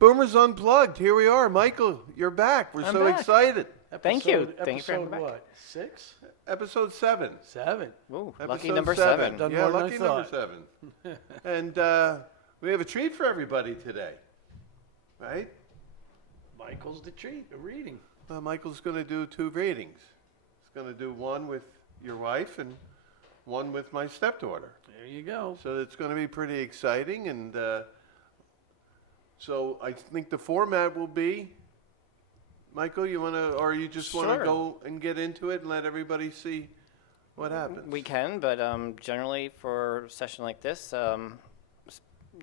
Boomers Unplugged. Here we are. Michael, you're back. We're I'm so back. excited. Thank you. Episode Thank you for having me back. what? 6? Episode 7. 7. Ooh, Episode lucky number 7. Done Yeah, more than I lucky number thought. 7. And we have a treat for everybody today. Right? Michael's the treat, a reading. Michael's going to do 2 readings. He's going to do one with your wife and one with my stepdaughter. There you go. So it's going to be pretty exciting. And so I think the format will be, Michael, you want to, or you just want to Sure. go and get into it and let everybody see what happens? We can, but generally for a session like this,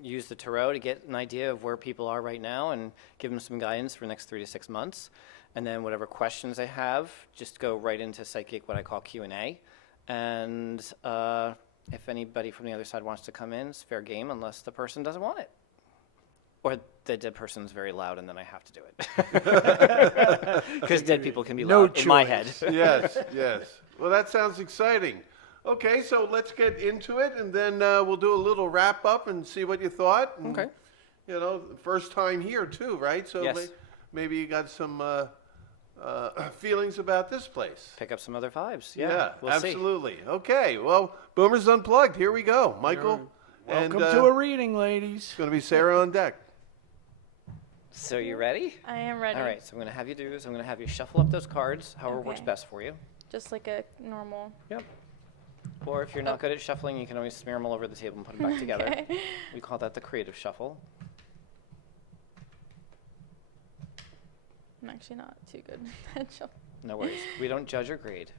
use the tarot to get an idea of where people are right now and give them some guidance for the next 3 to 6 months. And then whatever questions they have, just go right into psychic, what I call Q&A. And if anybody from the other side wants to come in, it's fair game unless the person doesn't want it. Or the dead person's very loud and then I have to do it. Because dead people can be loud in my head. Yes, yes. Well, that sounds exciting. Okay, so let's get into it, and then we'll do a little wrap up and see what you thought. And, Okay. You know, first time here too, right? So Yes. maybe you got some feelings about this place. Pick up some other vibes. Yeah, we'll absolutely. Okay, well, Boomers Unplugged. Here we go, Michael. Welcome and, to a reading, ladies. It's going to be Sarah on deck. So you ready? I am ready. All right, so I'm going to have you do is I'm going to have you shuffle up those cards, however works Okay. best for you. Just like a normal. Yep. Or if you're not good at shuffling, you can always smear them all over the table and put them back together. Okay. We call that the creative shuffle. I'm actually not too good at shuffle. No worries. We don't judge or grade.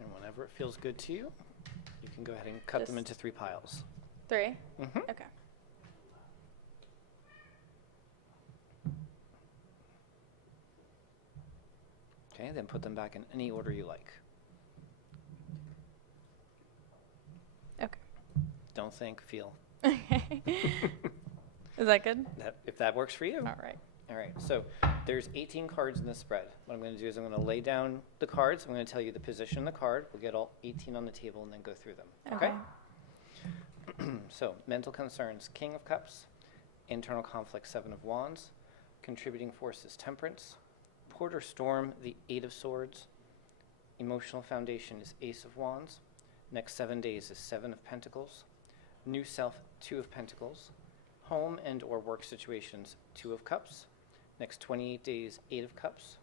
And whenever it feels good to you, you can go ahead and cut them Just- into 3 piles. 3? Mm-hmm. Okay. Okay, then put them back in any order you like. Okay. Don't think, feel. Okay. Is that good? If that works for you. All right. All right, so there's 18 cards in this spread. What I'm going to do is I'm going to lay down the cards. I'm going to tell you the position of the card. We'll get all 18 on the table and then go through them. Okay? So, mental concerns, King of Cups. Internal conflict, 7 of Wands. Contributing forces, Temperance. Port or storm, the 8 of Swords. Emotional foundation is Ace of Wands. Next 7 days is 7 of Pentacles. New self, 2 of Pentacles. Home and or work situations, 2 of Cups. Next 28 days, 8 of Cups.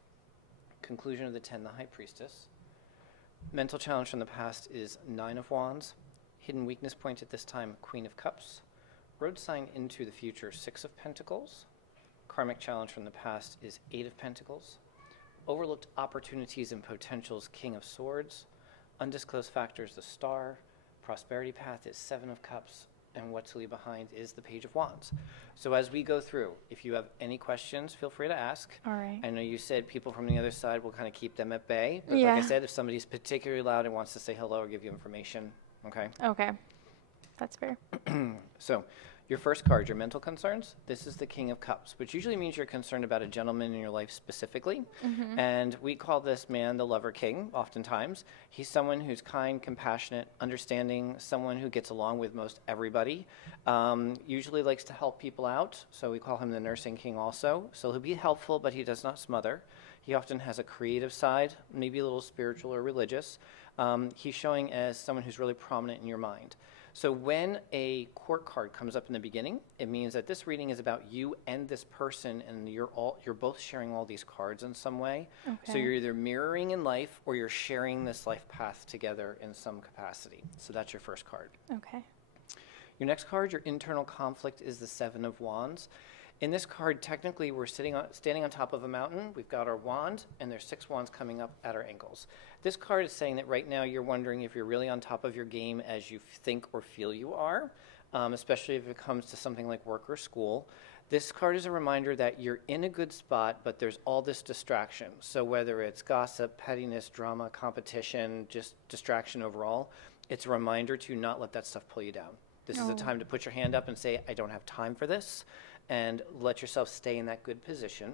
Conclusion of the 10, the High Priestess. Mental challenge from the past is 9 of Wands. Hidden weakness point at this time, Queen of Cups. Road sign into the future, 6 of Pentacles. Karmic challenge from the past is 8 of Pentacles. Overlooked opportunities and potentials, King of Swords. Undisclosed factors, the Star. Prosperity path is 7 of Cups. And what to leave behind is the Page of Wands. So as we go through, if you have any questions, feel free to ask. All right. I know you said people from the other side will kind of keep them at bay. But Yeah. like I said, if somebody's particularly loud and wants to say hello or give you information, okay? Okay. That's fair. So your first card, your mental concerns, this is the King of Cups, which usually means you're concerned about a gentleman in your life specifically. And we call this man the lover king, oftentimes. He's someone who's kind, compassionate, understanding, someone who gets along with most everybody, usually likes to help people out, so we call him the nursing king also. So he'll be helpful, but he does not smother. He often has a creative side, maybe a little spiritual or religious. He's showing as someone who's really prominent in your mind. So when a court card comes up in the beginning, it means that this reading is about you and this person, and you're both sharing all these cards in some way. So Okay. you're either mirroring in life or you're sharing this life path together in some capacity. So that's your first card. Okay. Your next card, your internal conflict, is the 7 of Wands. In this card, technically, we're standing on top of a mountain. We've got our wand, and there's 6 wands coming up at our ankles. This card is saying that right now you're wondering if you're really on top of your game as you think or feel you are, especially if it comes to something like work or school. This card is a reminder that you're in a good spot, but there's all this distraction. So whether it's gossip, pettiness, drama, competition, just distraction overall, it's a reminder to not let that stuff pull you down. This is a time to put your hand up and say, I don't have time for this. and let yourself stay in that good position.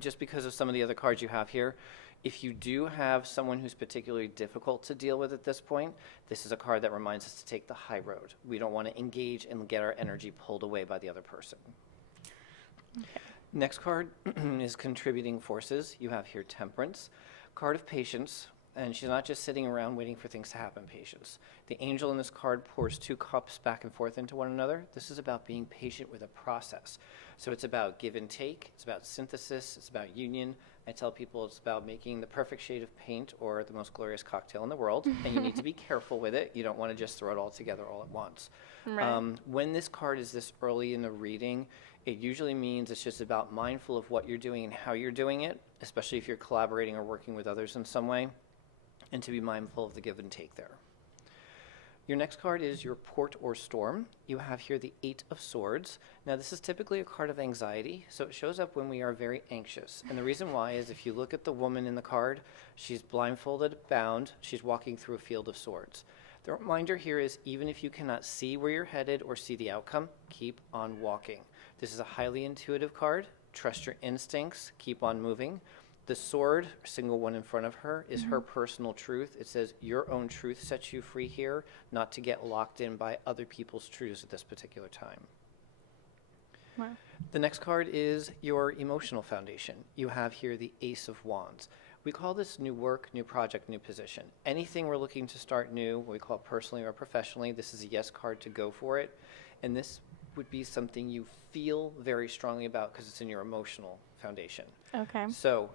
Just because of some of the other cards you have here, if you do have someone who's particularly difficult to deal with at this point, this is a card that reminds us to take the high road. We don't want to engage and get our energy pulled away by the other person. Okay. Next card is contributing forces. You have here Temperance, card of patience, and she's not just sitting around waiting for things to happen, patience. The angel in this card pours 2 cups back and forth into one another. This is about being patient with a process. So it's about give and take, it's about synthesis, it's about union. I tell people it's about making the perfect shade of paint or the most glorious cocktail in the world, and you need to be careful with it. You don't want to just throw it all together all at once. Right. When this card is this early in the reading, it usually means it's just about mindful of what you're doing and how you're doing it, especially if you're collaborating or working with others in some way, and to be mindful of the give and take there. Your next card is your Port or Storm. You have here the 8 of Swords. Now this is typically a card of anxiety, so it shows up when we are very anxious. And the reason why is if you look at the woman in the card, she's blindfolded, bound, she's walking through a field of swords. The reminder here is even if you cannot see where you're headed or see the outcome, keep on walking. This is a highly intuitive card. Trust your instincts, keep on moving. The sword, single one in front of her, is her personal truth. It says your own truth sets you free here, not to get locked in by other people's truths at this particular time. Wow. The next card is your emotional foundation. You have here the Ace of Wands. We call this new work, new project, new position. Anything we're looking to start new, what we call personally or professionally, this is a yes card to go for it. And this would be something you feel very strongly about because it's in your emotional foundation. Okay. So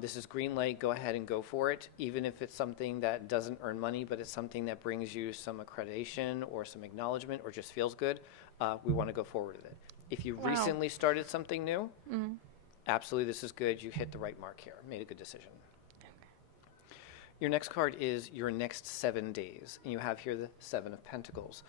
this is green light, go ahead and go for it, even if it's something that doesn't earn money, but it's something that brings you some accreditation or some acknowledgement or just feels good, we want to go forward with it. If you Wow. recently started something new, absolutely this is good, you hit the right mark here, made a good decision. Your next card is your next 7 days, and you have here the 7 of Pentacles.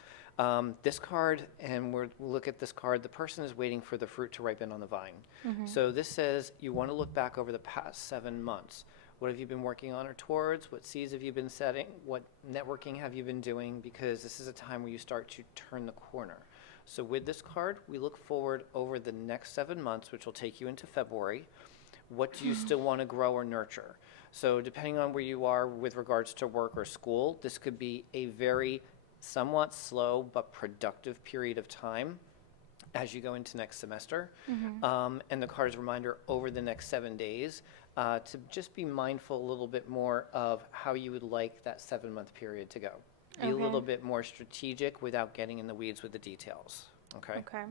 This card, and we'll look at this card, the person is waiting for the fruit to ripen on the vine. So this says you want to look back over the past 7 months. What have you been working on or towards? What seeds have you been setting? What networking have you been doing? Because this is a time where you start to turn the corner. So with this card, we look forward over the next 7 months, which will take you into February. What do you still want to grow or nurture? So depending on where you are with regards to work or school, this could be a very somewhat slow but productive period of time as you go into next semester. And the card's reminder over the next 7 days to just be mindful a little bit more of how you would like that 7-month period to go. Be a little bit more strategic without getting in the weeds with the details. Okay? Okay.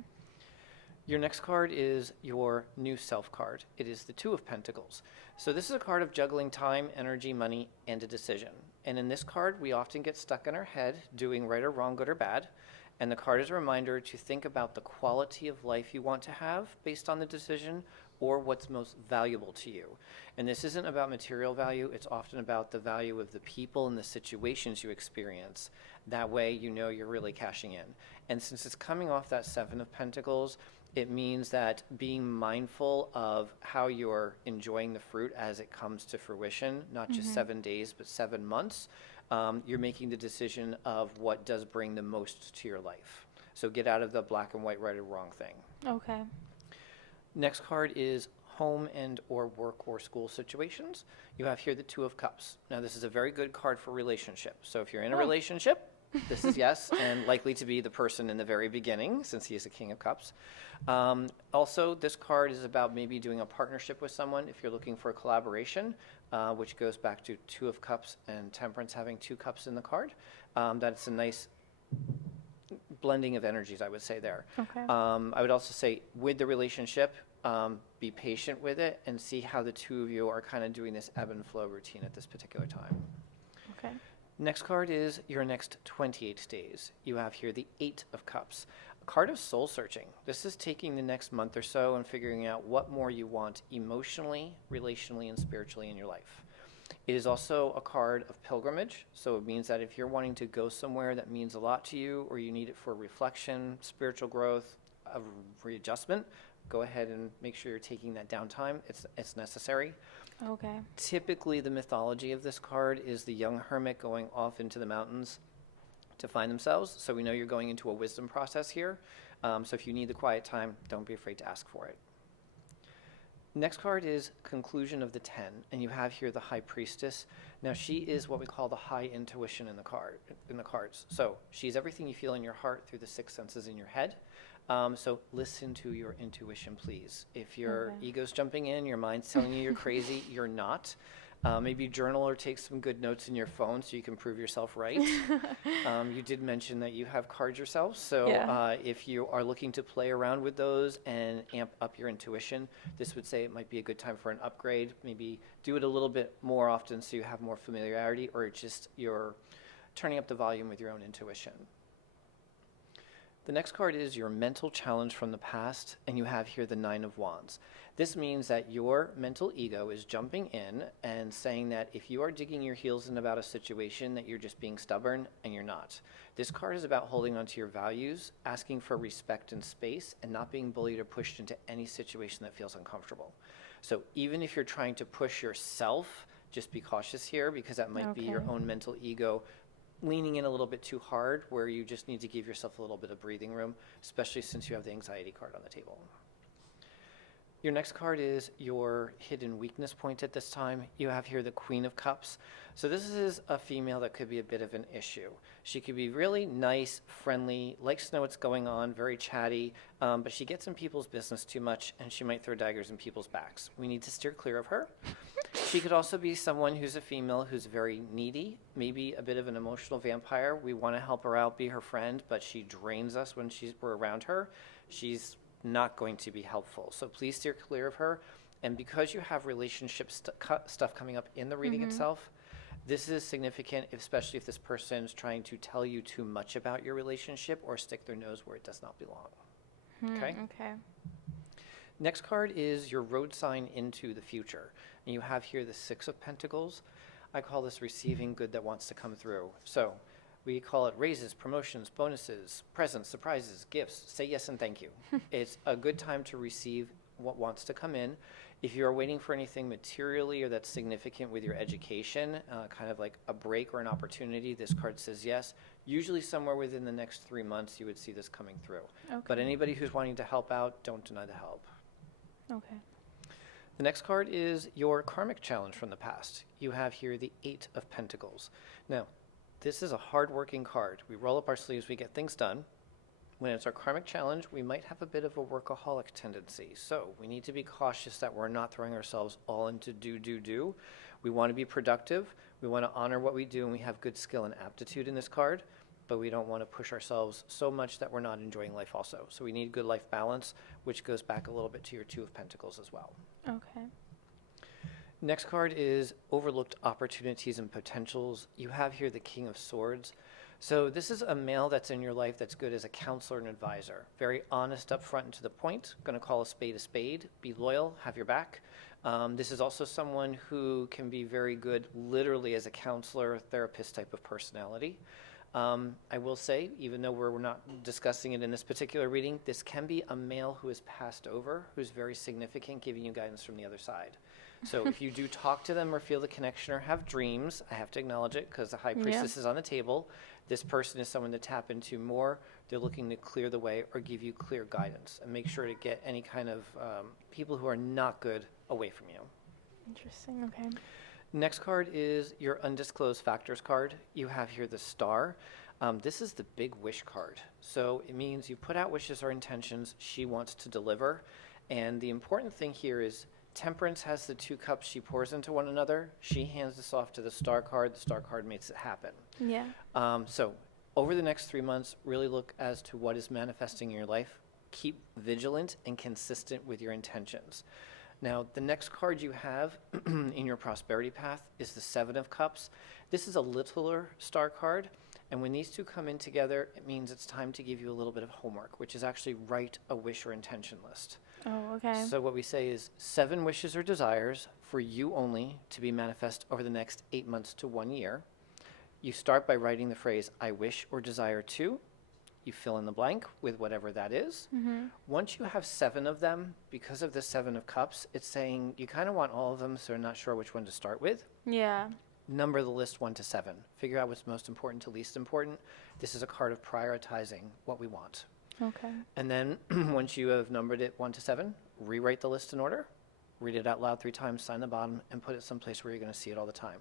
Your next card is your new self card. It is the 2 of Pentacles. So this is a card of juggling time, energy, money, and a decision. And in this card, we often get stuck in our head doing right or wrong, good or bad. And the card is a reminder to think about the quality of life you want to have based on the decision or what's most valuable to you. And this isn't about material value. It's often about the value of the people and the situations you experience. That way, you know you're really cashing in. And since it's coming off that 7 of Pentacles, it means that being mindful of how you're enjoying the fruit as it comes to fruition, not just 7 days, but 7 months, you're making the decision of what does bring the most to your life. So get out of the black and white, right or wrong thing. Okay. Next card is home and or work or school situations. You have here the 2 of Cups. Now this is a very good card for relationships. So if you're in a relationship, this is yes, and likely to be the person in the very beginning, since he is a King of Cups. Also, this card is about maybe doing a partnership with someone if you're looking for a collaboration, which goes back to 2 of Cups and Temperance having 2 cups in the card. That's a nice blending of energies, I would say there. Okay. I would also say with the relationship, be patient with it and see how the 2 of you are kind of doing this ebb and flow routine at this particular time. Okay. Next card is your next 28 days. You have here the 8 of Cups, a card of soul searching. This is taking the next month or so and figuring out what more you want emotionally, relationally, and spiritually in your life. It is also a card of pilgrimage, so it means that if you're wanting to go somewhere that means a lot to you or you need it for reflection, spiritual growth, a readjustment, go ahead and make sure you're taking that downtime. It's necessary. Okay. Typically, the mythology of this card is the young hermit going off into the mountains to find themselves. So we know you're going into a wisdom process here. So if you need the quiet time, don't be afraid to ask for it. Next card is Conclusion of the 10, and you have here the High Priestess. Now she is what we call the high intuition in the cards. So she's everything you feel in your heart through the 6 senses in your head. So listen to your intuition, please. If your Okay. ego's jumping in, your mind's telling you you're crazy, you're not. Maybe journal or take some good notes in your phone so you can prove yourself right. You did mention that you have cards yourself, so Yeah. if you are looking to play around with those and amp up your intuition, this would say it might be a good time for an upgrade. Maybe do it a little bit more often so you have more familiarity, or just you're turning up the volume with your own intuition. The next card is your mental challenge from the past, and you have here the 9 of Wands. This means that your mental ego is jumping in and saying that if you are digging your heels in about a situation, that you're just being stubborn, and you're not. This card is about holding on to your values, asking for respect and space, and not being bullied or pushed into any situation that feels uncomfortable. So even if you're trying to push yourself, just be cautious here, because that might be your Okay. own mental ego leaning in a little bit too hard, where you just need to give yourself a little bit of breathing room, especially since you have the anxiety card on the table. Your next card is your hidden weakness point at this time. You have here the Queen of Cups. So this is a female that could be a bit of an issue. She could be really nice, friendly, likes to know what's going on, very chatty, but she gets in people's business too much, and she might throw daggers in people's backs. We need to steer clear of her. She could also be someone who's a female who's very needy, maybe a bit of an emotional vampire. We want to help her out, be her friend, but she drains us when we're around her. She's not going to be helpful. So please steer clear of her. And because you have relationship stuff coming up in the reading itself, this is significant, especially if this person's trying to tell you too much about your relationship or stick their nose where it does not belong. Okay? Okay. Next card is your road sign into the future. And you have here the 6 of Pentacles. I call this receiving good that wants to come through. So we call it raises, promotions, bonuses, presents, surprises, gifts. Say yes and thank you. It's a good time to receive what wants to come in. If you're waiting for anything materially or that's significant with your education, kind of like a break or an opportunity, this card says yes. Usually somewhere within the next 3 months, you would see this coming through. Okay. But anybody who's wanting to help out, don't deny the help. Okay. The next card is your karmic challenge from the past. You have here the 8 of Pentacles. Now, this is a hard-working card. We roll up our sleeves, we get things done. When it's our karmic challenge, we might have a bit of a workaholic tendency. So we need to be cautious that we're not throwing ourselves all into do. We want to be productive. We want to honor what we do, and we have good skill and aptitude in this card, but we don't want to push ourselves so much that we're not enjoying life also. So we need good life balance, which goes back a little bit to your 2 of Pentacles as well. Okay. Next card is overlooked opportunities and potentials. You have here the King of Swords. So this is a male that's in your life that's good as a counselor and advisor. Very honest, upfront, and to the point. Going to call a spade, be loyal, have your back. This is also someone who can be very good literally as a counselor, therapist type of personality. I will say, even though we're not discussing it in this particular reading, this can be a male who is passed over, who's very significant, giving you guidance from the other side. So if you do talk to them or feel the connection or have dreams, I have to acknowledge it because the High Priestess is on the table. This person is someone to tap into more. They're looking to clear the way or give you clear guidance, and make sure to get any kind of people who are not good away from you. Interesting. Okay. Next card is your undisclosed factors card. You have here the Star. This is the big wish card. So it means you put out wishes or intentions. She wants to deliver. And the important thing here is Temperance has the 2 cups she pours into one another. She hands this off to the Star card. The Star card makes it happen. Yeah. So over the next 3 months, really look as to what is manifesting in your life. Keep vigilant and consistent with your intentions. Now, the next card you have in your prosperity path is the 7 of Cups. This is a littler Star card, and when these 2 come in together, it means it's time to give you a little bit of homework, which is actually write a wish or intention list. Oh, okay. So what we say is 7 wishes or desires for you only to be manifest over the next 8 months to 1 year. You start by writing the phrase, I wish or desire to. You fill in the blank with whatever that is. Once you have 7 of them, because of the 7 of Cups, it's saying you kind of want all of them, so you're not sure which one to start with. Yeah. Number the list 1 to 7. Figure out what's most important to least important. This is a card of prioritizing what we want. Okay. And then once you have numbered it 1 to 7, rewrite the list in order, read it out loud 3 times, sign the bottom, and put it someplace where you're going to see it all the time.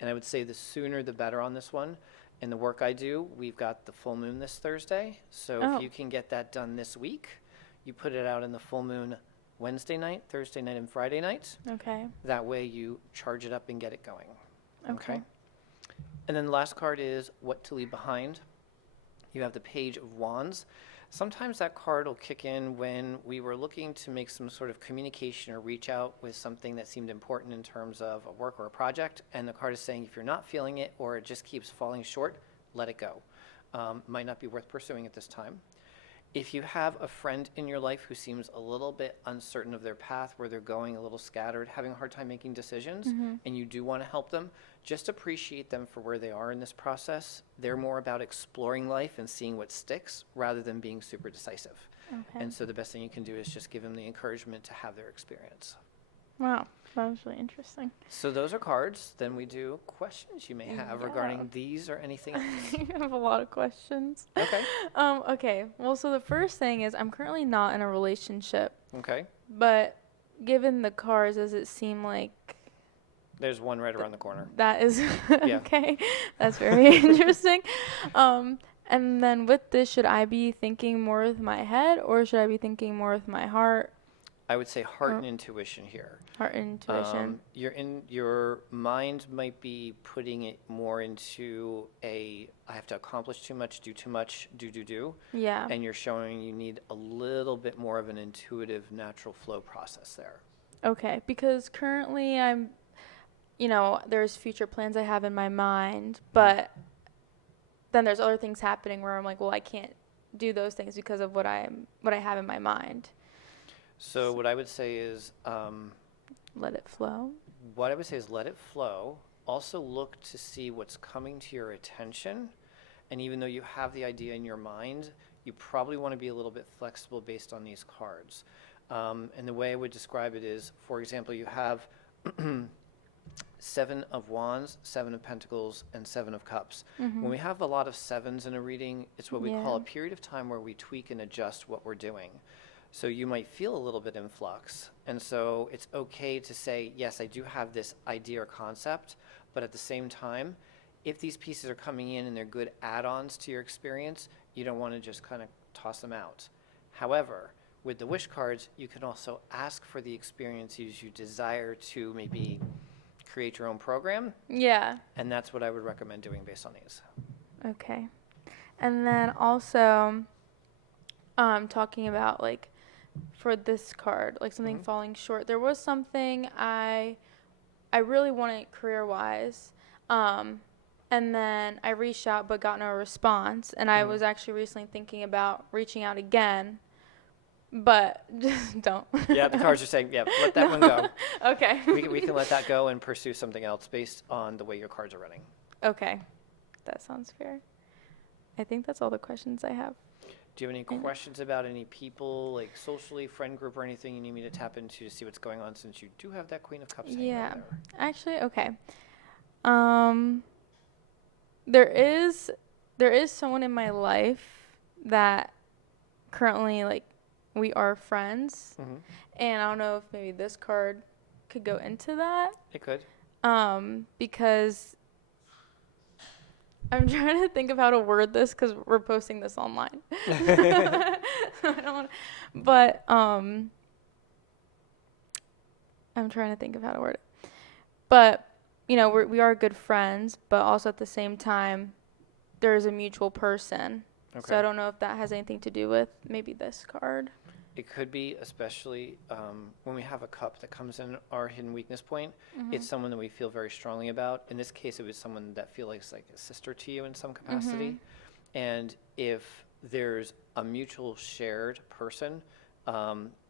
And I would say the sooner the better on this one. In the work I do, we've got the full moon this Thursday. So Oh. if you can get that done this week, you put it out in the full moon Wednesday night, Thursday night, and Friday night. Okay. That way you charge it up and get it going. Okay. And then the last card is What to Leave Behind. You have the Page of Wands. Sometimes that card will kick in when we were looking to make some sort of communication or reach out with something that seemed important in terms of a work or a project, and the card is saying if you're not feeling it or it just keeps falling short, let it go. Might not be worth pursuing at this time. If you have a friend in your life who seems a little bit uncertain of their path, where they're going, a little scattered, having a hard time making decisions, and you do want to help them, just appreciate them for where they are in this process. They're more about exploring life and seeing what sticks rather than being super decisive. Okay. And so the best thing you can do is just give them the encouragement to have their experience. Wow. That was really interesting. So those are cards. Then we do questions you may have Yeah. regarding these or anything else. I have a lot of questions. Okay. Okay. Well, so the first thing is I'm currently not in a relationship, Okay. but given the cards, does it seem like There's one right around the corner. that is Yeah. okay? That's very interesting. And then with this, should I be thinking more with my head or should I be thinking more with my heart? I would say heart and intuition here. Heart and intuition. Your mind might be putting it more into I have to accomplish too much, do too much, do. Yeah. And you're showing you need a little bit more of an intuitive, natural flow process there. Okay, because currently I'm, there's future plans I have in my mind, but then there's other things happening where I'm like, well, I can't do those things because of what I have in my mind. So what I would say is, Let it flow. let it flow. Also look to see what's coming to your attention. And even though you have the idea in your mind, you probably want to be a little bit flexible based on these cards. And the way I would describe it is, for example, you have 7 of Wands, 7 of Pentacles, and 7 of Cups. When we have a lot of 7s in a reading, it's what we call Yeah. a period of time where we tweak and adjust what we're doing. So you might feel a little bit in flux. And so it's okay to say, yes, I do have this idea or concept, but at the same time, if these pieces are coming in and they're good add-ons to your experience, you don't want to just kind of toss them out. However, with the wish cards, you can also ask for the experiences you desire to maybe create your own program, Yeah. and that's what I would recommend doing based on these. Okay. And then also, talking about like for this card, like something falling short. There was something I really wanted career-wise, and then I reached out but got no response. And I was actually recently thinking about reaching out again, but just don't. Yeah, the cards are saying, yeah, let that one go. Okay. We can let that go and pursue something else based on the way your cards are running. Okay. That sounds fair. I think that's all the questions I have. Do you have any questions about any people, like socially, friend group, or anything you need me to tap into to see what's going on, since you do have that Queen of Cups hanging Yeah. over there? Actually, okay. There is someone in my life that currently, like, we are friends, and I don't know if maybe this card could go into that. It could. Because I'm trying to think of how to word this because we're posting this online. I don't wanna, but I'm trying to think of how to word it. But we are good friends, but also at the same time, there's a mutual person. Okay. So I don't know if that has anything to do with maybe this card. It could be, especially when we have a cup that comes in our hidden weakness point. It's someone that we feel very strongly about. In this case, it was someone that feels like a sister to you in some capacity. And if there's a mutual shared person,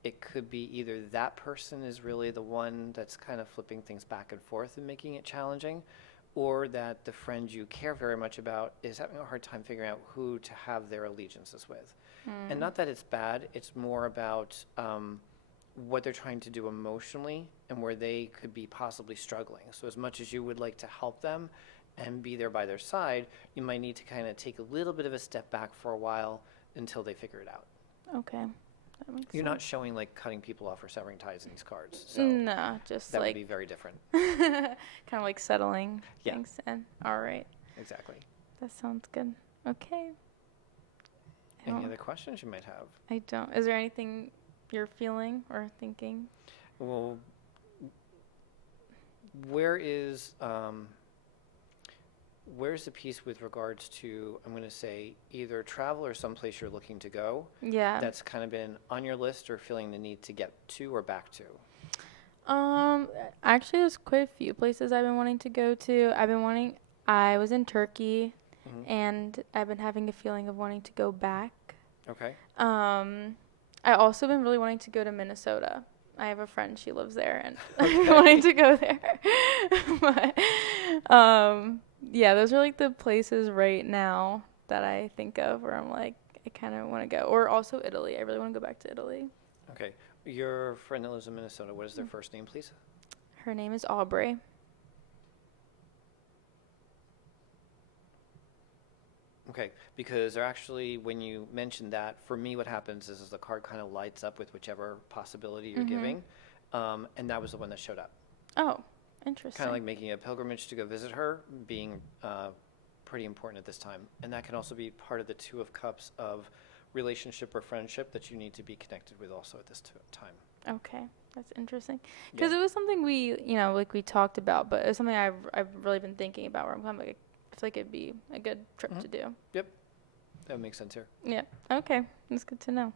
it could be either that person is really the one that's kind of flipping things back and forth and making it challenging, or that the friend you care very much about is having a hard time figuring out who to have their allegiances with. And not that it's bad, it's more about what they're trying to do emotionally and where they could be possibly struggling. So as much as you would like to help them and be there by their side, you might need to kind of take a little bit of a step back for a while until they figure it out. Okay. That makes You're not sense. showing like cutting people off or severing ties in these cards, so No, just that would like be very different. kind of like settling Yeah. things in. All right. Exactly. That sounds good. Okay. I Any don't- other questions you might have? I don't. Is there anything you're feeling or thinking? Well, where is where's the piece with regards to, I'm going to say, either travel or someplace you're looking to go Yeah. that's kind of been on your list or feeling the need to get to or back to? Actually, there's quite a few places I've been wanting to go to. I was in Turkey, Mhm. and I've been having a feeling of wanting to go back. Okay. I also been really wanting to go to Minnesota. I have a friend, she lives there, and I've been wanting to go there. But, yeah, those are like the places right now that I think of where I'm like, I kind of want to go. Or also Italy. I really want to go back to Italy. Okay. Your friend that lives in Minnesota, what is their first name, please? Her name is Aubrey. Okay, because they're actually, when you mentioned that, for me, what happens is the card kind of lights up with whichever possibility you're giving, and that was the one that showed up. Oh, interesting. Kind of like making a pilgrimage to go visit her, being pretty important at this time. And that can also be part of the Two of Cups of relationship or friendship that you need to be connected with also at this time. Okay, that's interesting. Because Yeah. it was something we, like we talked about, but it's something I've really been thinking about. Where I'm kind of like, I feel like it'd be a good trip to do. That makes sense here. Yeah. Okay, that's good to know.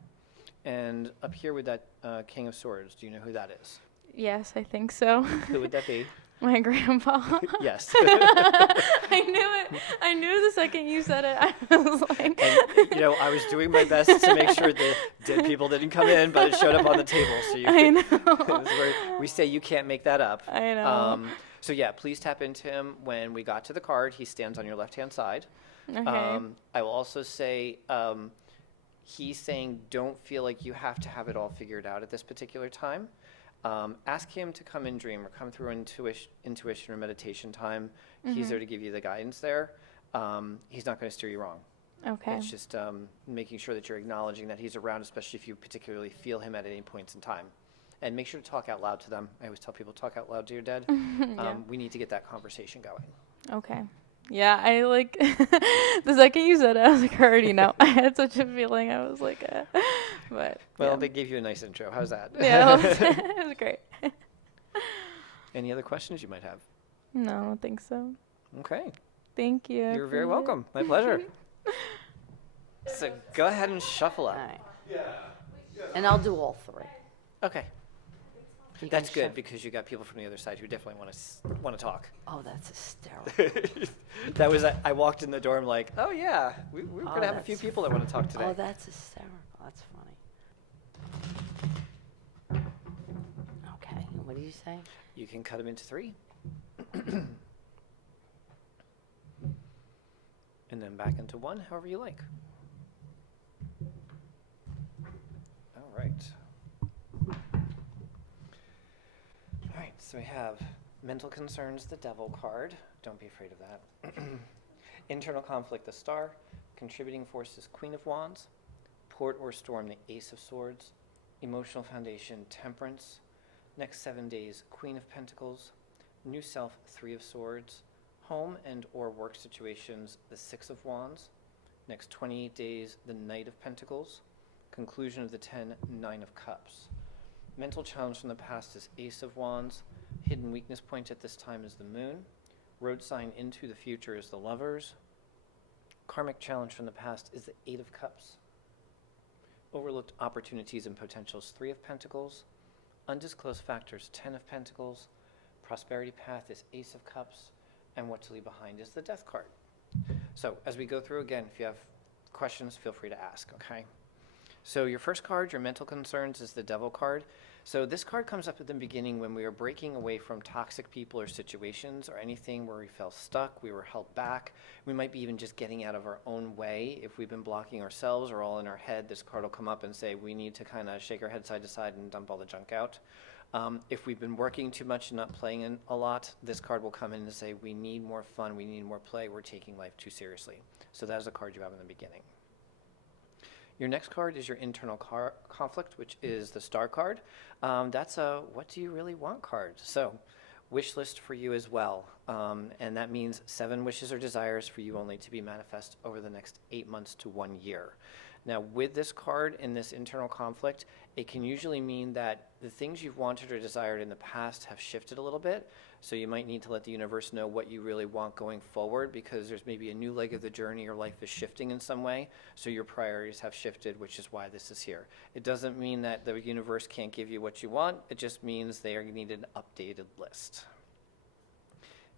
And up here with that King of Swords, do you know who that is? Yes, I think so. Who would that be? My grandpa. Yes. I knew it. I knew the second you said it. I was like. And, I was doing my best to make sure the dead people didn't come in, but it showed up on the table. So I know. This is where we say you can't make that up. I know. So yeah, please tap into him when we got to the card. He stands on your left-hand side. Okay. I will also say he's saying don't feel like you have to have it all figured out at this particular time. Ask him to come in dream or come through intuition or meditation time. He's there to give you the guidance there. He's not going to steer you wrong. Okay. It's just making sure that you're acknowledging that he's around, especially if you particularly feel him at any points in time. And make sure to talk out loud to them. I always tell people, talk out loud to your dead. Yeah. We need to get that conversation going. Okay. Yeah, I like the second you said it, I was like, I already know. I had such a feeling. I was like, but Well, yeah. they gave you a nice intro. How's that? Yeah, it was great. Any other questions you might have? No, I don't think so. Okay. Thank you. I You're very appreciate it. welcome. My pleasure. So go ahead and shuffle All up. right. And I'll do all three. Okay. You can That's good shuff- because you got people from the other side who definitely want to talk. Oh, that's hysterical. That was I walked in the door. I'm like, oh yeah, we're Oh, gonna have a few that's people that want to talk today. Oh, that's hysterical. That's funny. Okay, and what do you say? You can cut them into 3. And then back into 1, however you like. All right. All right, so we have mental concerns, the devil card. Don't be afraid of that. Internal conflict, the star. Contributing forces, Queen of Wands. Port or storm, the Ace of Swords. Emotional foundation, Temperance. Next 7 days, Queen of Pentacles. New self, 3 of Swords. Home and or work situations, the 6 of Wands. Next 28 days, the Knight of Pentacles. Conclusion of the 10, 9 of Cups. Mental challenge from the past is Ace of Wands. Hidden weakness point at this time is the Moon. Road sign into the future is the Lovers. Karmic challenge from the past is the 8 of Cups. Overlooked opportunities and potentials, 3 of Pentacles. Undisclosed factors, 10 of Pentacles. Prosperity path is Ace of Cups. And what to leave behind is the Death card. So as we go through again, if you have questions, feel free to ask, okay? So your first card, your mental concerns, is the Devil card. So this card comes up at the beginning when we are breaking away from toxic people or situations or anything where we felt stuck, we were held back. We might be even just getting out of our own way. If we've been blocking ourselves or all in our head, this card will come up and say we need to kind of shake our head side to side and dump all the junk out. If we've been working too much and not playing in a lot, this card will come in and say we need more fun, we need more play, we're taking life too seriously. So that is a card you have in the beginning. Your next card is your internal conflict, which is the star card. That's a what do you really want card. So wish list for you as well. And that means 7 wishes or desires for you only to be manifest over the next 8 months to 1 year. Now, with this card in this internal conflict, it can usually mean that the things you've wanted or desired in the past have shifted a little bit. So you might need to let the universe know what you really want going forward, because there's maybe a new leg of the journey or life is shifting in some way. So your priorities have shifted, which is why this is here. It doesn't mean that the universe can't give you what you want. It just means they need an updated list.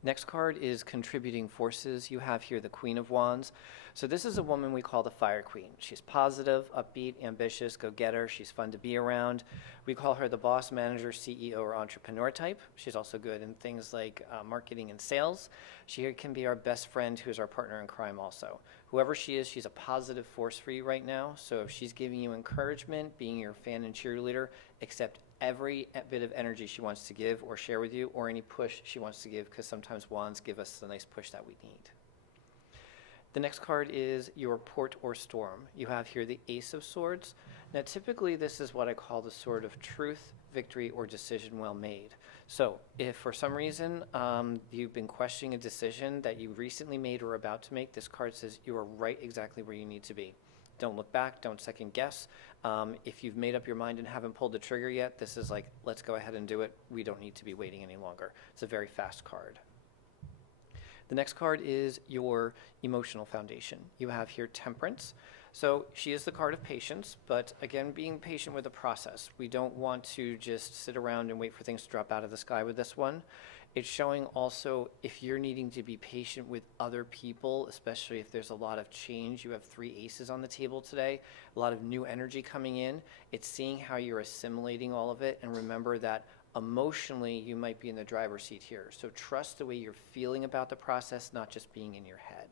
Next card is contributing forces. You have here the Queen of Wands. So this is a woman we call the Fire Queen. She's positive, upbeat, ambitious, go-getter. She's fun to be around. We call her the boss, manager, CEO, or entrepreneur type. She's also good in things like marketing and sales. She can be our best friend, who's our partner in crime also. Whoever she is, she's a positive force for you right now. So if she's giving you encouragement, being your fan and cheerleader, accept every bit of energy she wants to give or share with you, or any push she wants to give, because sometimes wands give us the nice push that we need. The next card is your port or storm. You have here the Ace of Swords. Now, typically, this is what I call the sword of truth, victory, or decision well made. So if for some reason you've been questioning a decision that you recently made or about to make, this card says you are right exactly where you need to be. Don't look back, don't second guess. If you've made up your mind and haven't pulled the trigger yet, this is like, let's go ahead and do it. We don't need to be waiting any longer. It's a very fast card. The next card is your emotional foundation. You have here Temperance. So she is the card of patience, but again, being patient with the process. We don't want to just sit around and wait for things to drop out of the sky with this one. It's showing also if you're needing to be patient with other people, especially if there's a lot of change. You have 3 aces on the table today, a lot of new energy coming in. It's seeing how you're assimilating all of it, and remember that emotionally you might be in the driver's seat here. So trust the way you're feeling about the process, not just being in your head.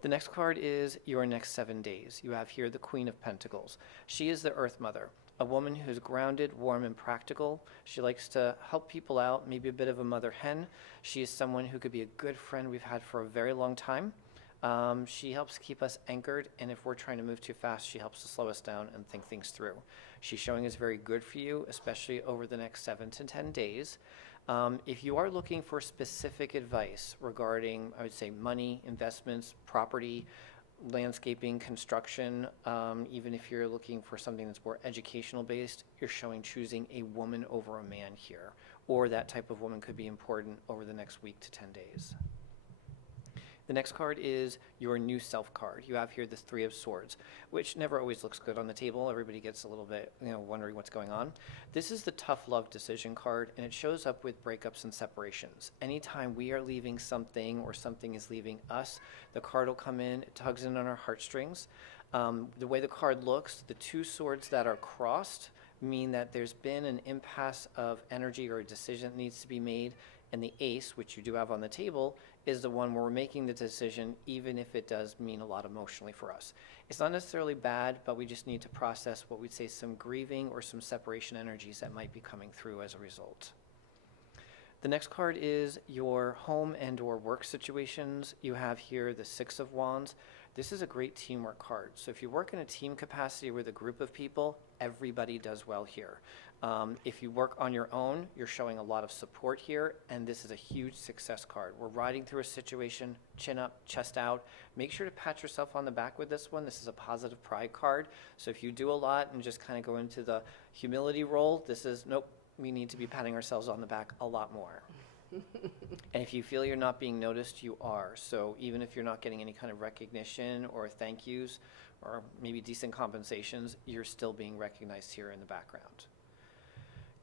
The next card is your next 7 days. You have here the Queen of Pentacles. She is the Earth Mother, a woman who's grounded, warm, and practical. She likes to help people out, maybe a bit of a mother hen. She is someone who could be a good friend we've had for a very long time. She helps keep us anchored, and if we're trying to move too fast, she helps to slow us down and think things through. She's showing us very good for you, especially over the next 7 to 10 days. If you are looking for specific advice regarding, I would say, money, investments, property, landscaping, construction, even if you're looking for something that's more educational based, you're showing choosing a woman over a man here, or that type of woman could be important over the next week to 10 days. The next card is your new self card. You have here the 3 of Swords, which never always looks good on the table. Everybody gets a little bit, wondering what's going on. This is the tough love decision card, and it shows up with breakups and separations. Anytime we are leaving something or something is leaving us, the card will come in, it tugs in on our heartstrings. The way the card looks, the 2 swords that are crossed mean that there's been an impasse of energy or a decision that needs to be made, and the ace, which you do have on the table, is the one where we're making the decision, even if it does mean a lot emotionally for us. It's not necessarily bad, but we just need to process what we'd say some grieving or some separation energies that might be coming through as a result. The next card is your home and or work situations. You have here the 6 of Wands. This is a great teamwork card. So if you work in a team capacity with a group of people, everybody does well here. If you work on your own, you're showing a lot of support here, and this is a huge success card. We're riding through a situation, chin up, chest out. Make sure to pat yourself on the back with this one. This is a positive pride card. So if you do a lot and just kind of go into the humility role, this is, nope, we need to be patting ourselves on the back a lot more. And if you feel you're not being noticed, you are. So even if you're not getting any kind of recognition or thank yous or maybe decent compensations, you're still being recognized here in the background.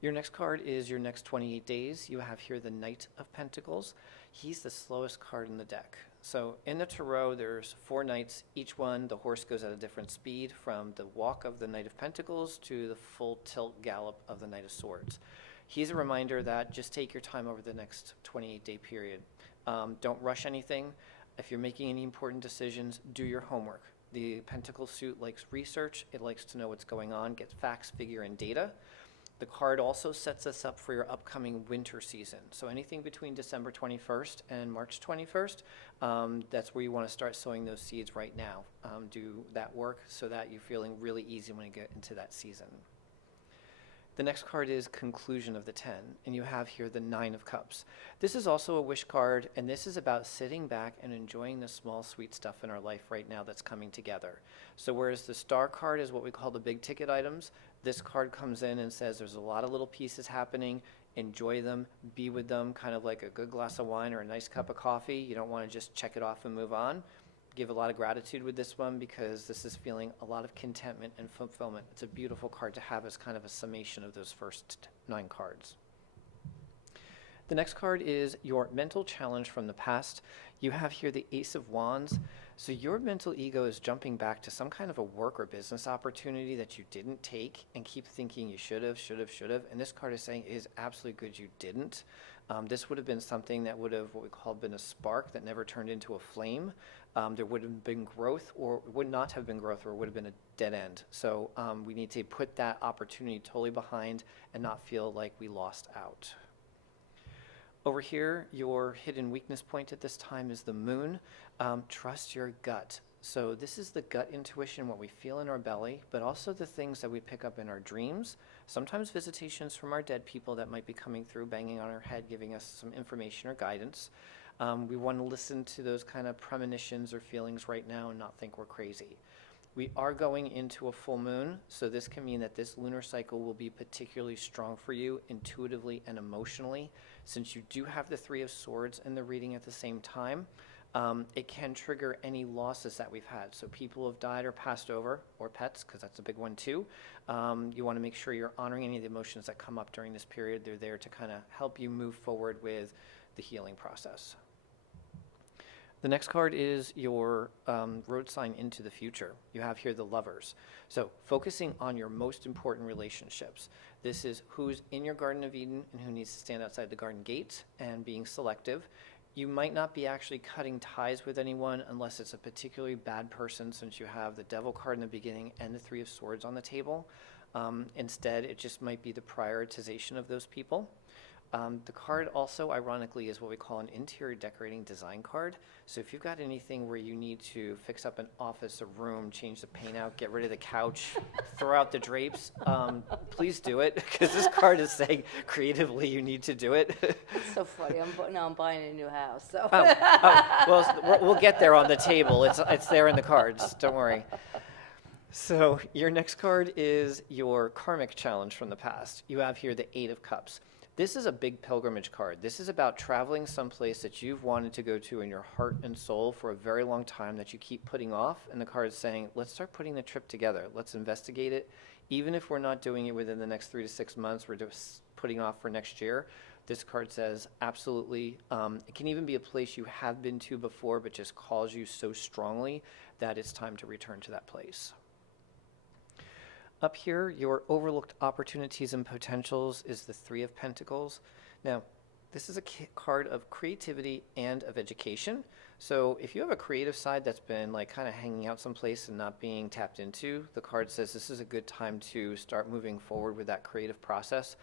Your next card is your next 28 days. You have here the Knight of Pentacles. He's the slowest card in the deck. So in the tarot, there's 4 knights. Each one, the horse goes at a different speed, from the walk of the Knight of Pentacles to the full tilt gallop of the Knight of Swords. He's a reminder that just take your time over the next 28-day period. Don't rush anything. If you're making any important decisions, do your homework. The Pentacle suit likes research. It likes to know what's going on, get facts, figure, and data. The card also sets us up for your upcoming winter season. So anything between December 21st and March 21st, that's where you want to start sowing those seeds right now. Do that work so that you're feeling really easy when you get into that season. The next card is Conclusion of the 10, and you have here the 9 of Cups. This is also a wish card, and this is about sitting back and enjoying the small, sweet stuff in our life right now that's coming together. So whereas the Star card is what we call the big ticket items, this card comes in and says there's a lot of little pieces happening, enjoy them, be with them, kind of like a good glass of wine or a nice cup of coffee. You don't want to just check it off and move on. Give a lot of gratitude with this one because this is feeling a lot of contentment and fulfillment. It's a beautiful card to have as kind of a summation of those first 9 cards. The next card is your mental challenge from the past. You have here the Ace of Wands. So your mental ego is jumping back to some kind of a work or business opportunity that you didn't take and keep thinking you should have. And this card is saying it is absolutely good you didn't. This would have been something that would have what we call been a spark that never turned into a flame. There would have been growth or would not have been growth or would have been a dead end. So we need to put that opportunity totally behind and not feel like we lost out. Over here, your hidden weakness point at this time is the Moon. Trust your gut. So this is the gut intuition, what we feel in our belly, but also the things that we pick up in our dreams. Sometimes visitations from our dead people that might be coming through, banging on our head, giving us some information or guidance. We want to listen to those kind of premonitions or feelings right now and not think we're crazy. We are going into a full moon, so this can mean that this lunar cycle will be particularly strong for you intuitively and emotionally. Since you do have the 3 of Swords in the reading at the same time, it can trigger any losses that we've had. So people have died or passed over, or pets, because that's a big one too. You want to make sure you're honoring any of the emotions that come up during this period. They're there to kind of help you move forward with the healing process. The next card is your road sign into the future. You have here the Lovers. So focusing on your most important relationships. This is who's in your Garden of Eden and who needs to stand outside the garden gate and being selective. You might not be actually cutting ties with anyone unless it's a particularly bad person, since you have the Devil card in the beginning and the 3 of Swords on the table. Instead, it just might be the prioritization of those people. The card also, ironically, is what we call an interior decorating design card. So if you've got anything where you need to fix up an office, a room, change the paint out, get rid of the couch, throw out the drapes, please do it, because this card is saying creatively you need to do it. It's so funny. I'm buying a new house. So. Well, we'll get there on the table. It's there in the cards. Don't worry. So your next card is your karmic challenge from the past. You have here the 8 of Cups. This is a big pilgrimage card. This is about traveling someplace that you've wanted to go to in your heart and soul for a very long time that you keep putting off. And the card is saying, let's start putting the trip together. Let's investigate it. Even if we're not doing it within the next 3 to 6 months, we're just putting off for next year. This card says, absolutely. It can even be a place you have been to before, but just calls you so strongly that it's time to return to that place. Up here, your overlooked opportunities and potentials is the 3 of Pentacles. Now, this is a card of creativity and of education. So if you have a creative side that's been like kind of hanging out someplace and not being tapped into, the card says this is a good time to start moving forward with that creative process.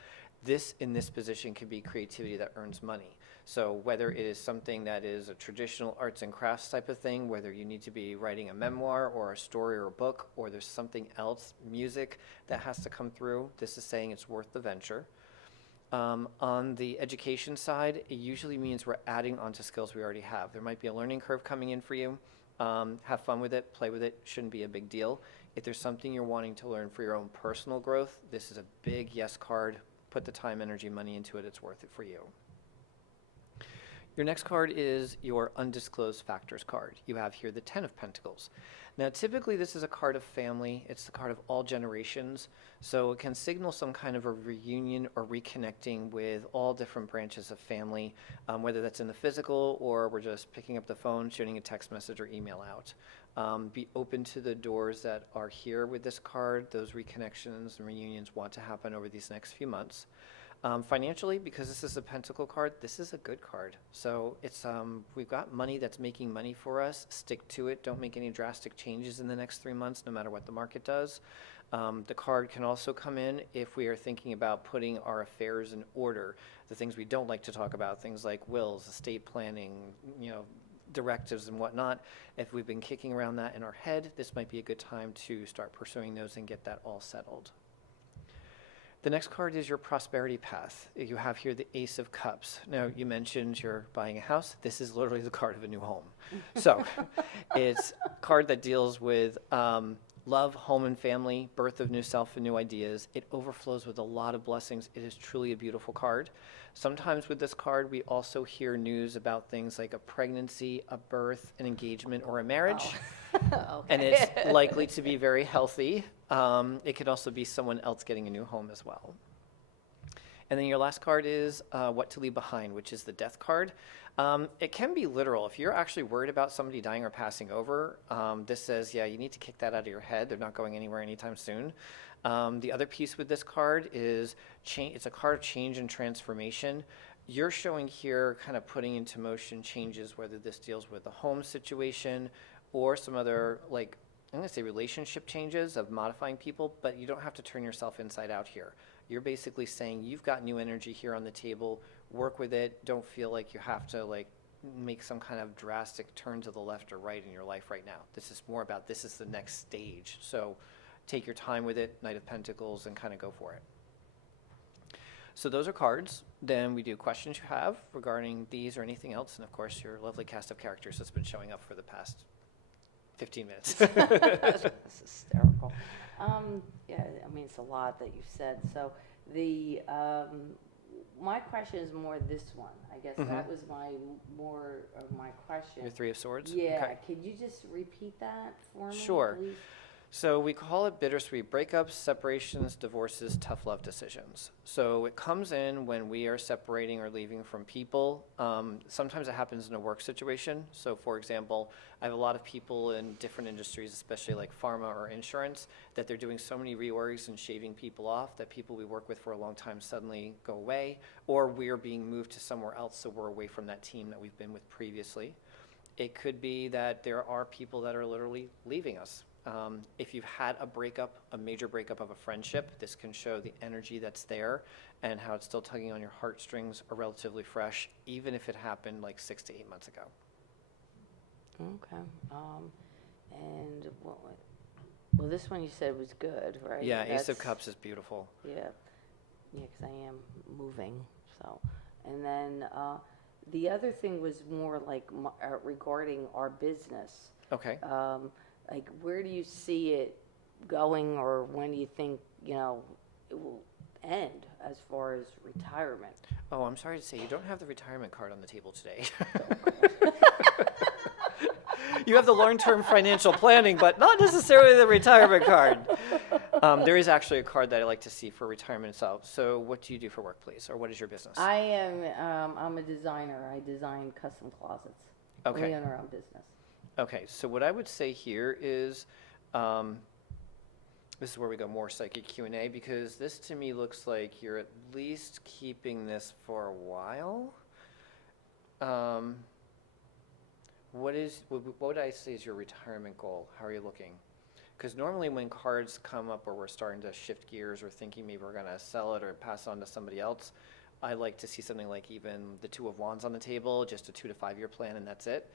This, in this position, can be creativity that earns money. So whether it is something that is a traditional arts and crafts type of thing, whether you need to be writing a memoir or a story or a book, or there's something else, music, that has to come through, this is saying it's worth the venture. On the education side, it usually means we're adding on to skills we already have. There might be a learning curve coming in for you. Have fun with it, play with it, shouldn't be a big deal. If there's something you're wanting to learn for your own personal growth, this is a big yes card. Put the time, energy, money into it, it's worth it for you. Your next card is your undisclosed factors card. You have here the 10 of Pentacles. Now, typically this is a card of family. It's the card of all generations. So it can signal some kind of a reunion or reconnecting with all different branches of family, whether that's in the physical or we're just picking up the phone, shooting a text message or email out. Be open to the doors that are here with this card. Those reconnections and reunions want to happen over these next few months. Financially, because this is a Pentacle card, this is a good card. So it's we've got money that's making money for us. Stick to it. Don't make any drastic changes in the next 3 months, no matter what the market does. The card can also come in if we are thinking about putting our affairs in order, the things we don't like to talk about, things like wills, estate planning, directives and whatnot. If we've been kicking around that in our head, this might be a good time to start pursuing those and get that all settled. The next card is your prosperity path. You have here the Ace of Cups. Now, you mentioned you're buying a house. This is literally the card of a new home. So it's a card that deals with love, home and family, birth of new self and new ideas. It overflows with a lot of blessings. It is truly a beautiful card. Sometimes with this card, we also hear news about things like a pregnancy, a birth, an engagement, or a marriage. Okay. And it's likely to be very healthy. It could also be someone else getting a new home as well. And then your last card is what to leave behind, which is the death card. It can be literal. If you're actually worried about somebody dying or passing over, this says, yeah, you need to kick that out of your head. They're not going anywhere anytime soon. The other piece with this card is it's a card of change and transformation. You're showing here kind of putting into motion changes, whether this deals with the home situation or some other, like, I'm going to say relationship changes of modifying people, but you don't have to turn yourself inside out here. You're basically saying you've got new energy here on the table, work with it, don't feel like you have to like make some kind of drastic turn to the left or right in your life right now. This is more about this is the next stage. So take your time with it, Knight of Pentacles, and kind of go for it. So those are cards. Then we do questions you have regarding these or anything else, and of course your lovely cast of characters that's been showing up for the past 15 minutes. That's hysterical. Yeah, I mean, it's a lot that you've said. So the my question is more this one. I guess that was more of my question. Your Three of Swords? Yeah. Okay. Could you just repeat that for me, Sure. please? So we call it bittersweet breakups, separations, divorces, tough love decisions. So it comes in when we are separating or leaving from people. Sometimes it happens in a work situation. So for example, I have a lot of people in different industries, especially like pharma or insurance, that they're doing so many reorgs and shaving people off that people we work with for a long time suddenly go away, or we're being moved to somewhere else so we're away from that team that we've been with previously. It could be that there are people that are literally leaving us. If you've had a breakup, a major breakup of a friendship, this can show the energy that's there and how it's still tugging on your heartstrings are relatively fresh, even if it happened like 6 to 8 months ago. Okay. And well, this one you said was good, right? Yeah, Ace of That's- Cups is beautiful. Yeah, because I am moving. So, and then the other thing was more like regarding our business. Okay. Like, where do you see it going, or when do you think it will end as far as retirement? Oh, I'm sorry to say, you don't have the retirement card on the table today. You have the long-term financial planning, but not necessarily the retirement card. There is actually a card that I like to see for retirement itself. So what do you do for work, please? Or what is your business? I am. I'm a designer. I design custom closets. Okay. We own our own business. Okay, so what I would say here is, this is where we go more psychic Q&A, because this to me looks like you're at least keeping this for a while. What would I say is your retirement goal? How are you looking? Because normally when cards come up where we're starting to shift gears or thinking maybe we're going to sell it or pass it on to somebody else, I like to see something like even the Two of Wands on the table, just a 2 to 5 year plan, and that's it.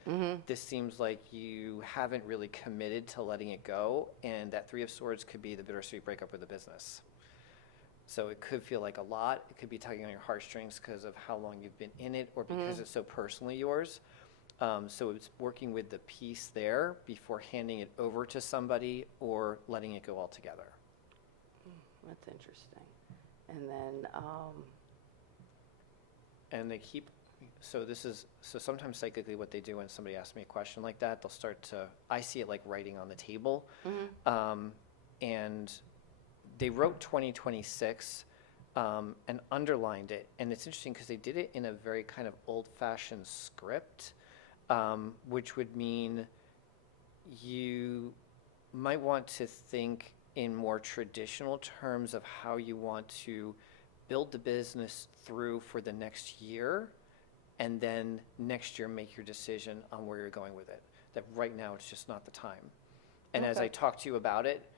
This seems like you haven't really committed to letting it go, and that Three of Swords could be the bittersweet breakup with the business. So it could feel like a lot. It could be tugging on your heartstrings because of how long you've been in it, or because it's so personally yours. So it's working with the piece there before handing it over to somebody or letting it go altogether. That's interesting. And then. And they keep, so sometimes psychically what they do when somebody asks me a question like that, they'll start to, I see it like writing on the table. And they wrote 2026 and underlined it. And it's interesting because they did it in a very kind of old-fashioned script, which would mean you might want to think in more traditional terms of how you want to build the business through for the next year, and then next year make your decision on where you're going with it. That right now it's just not the time. And as I talk to you about it,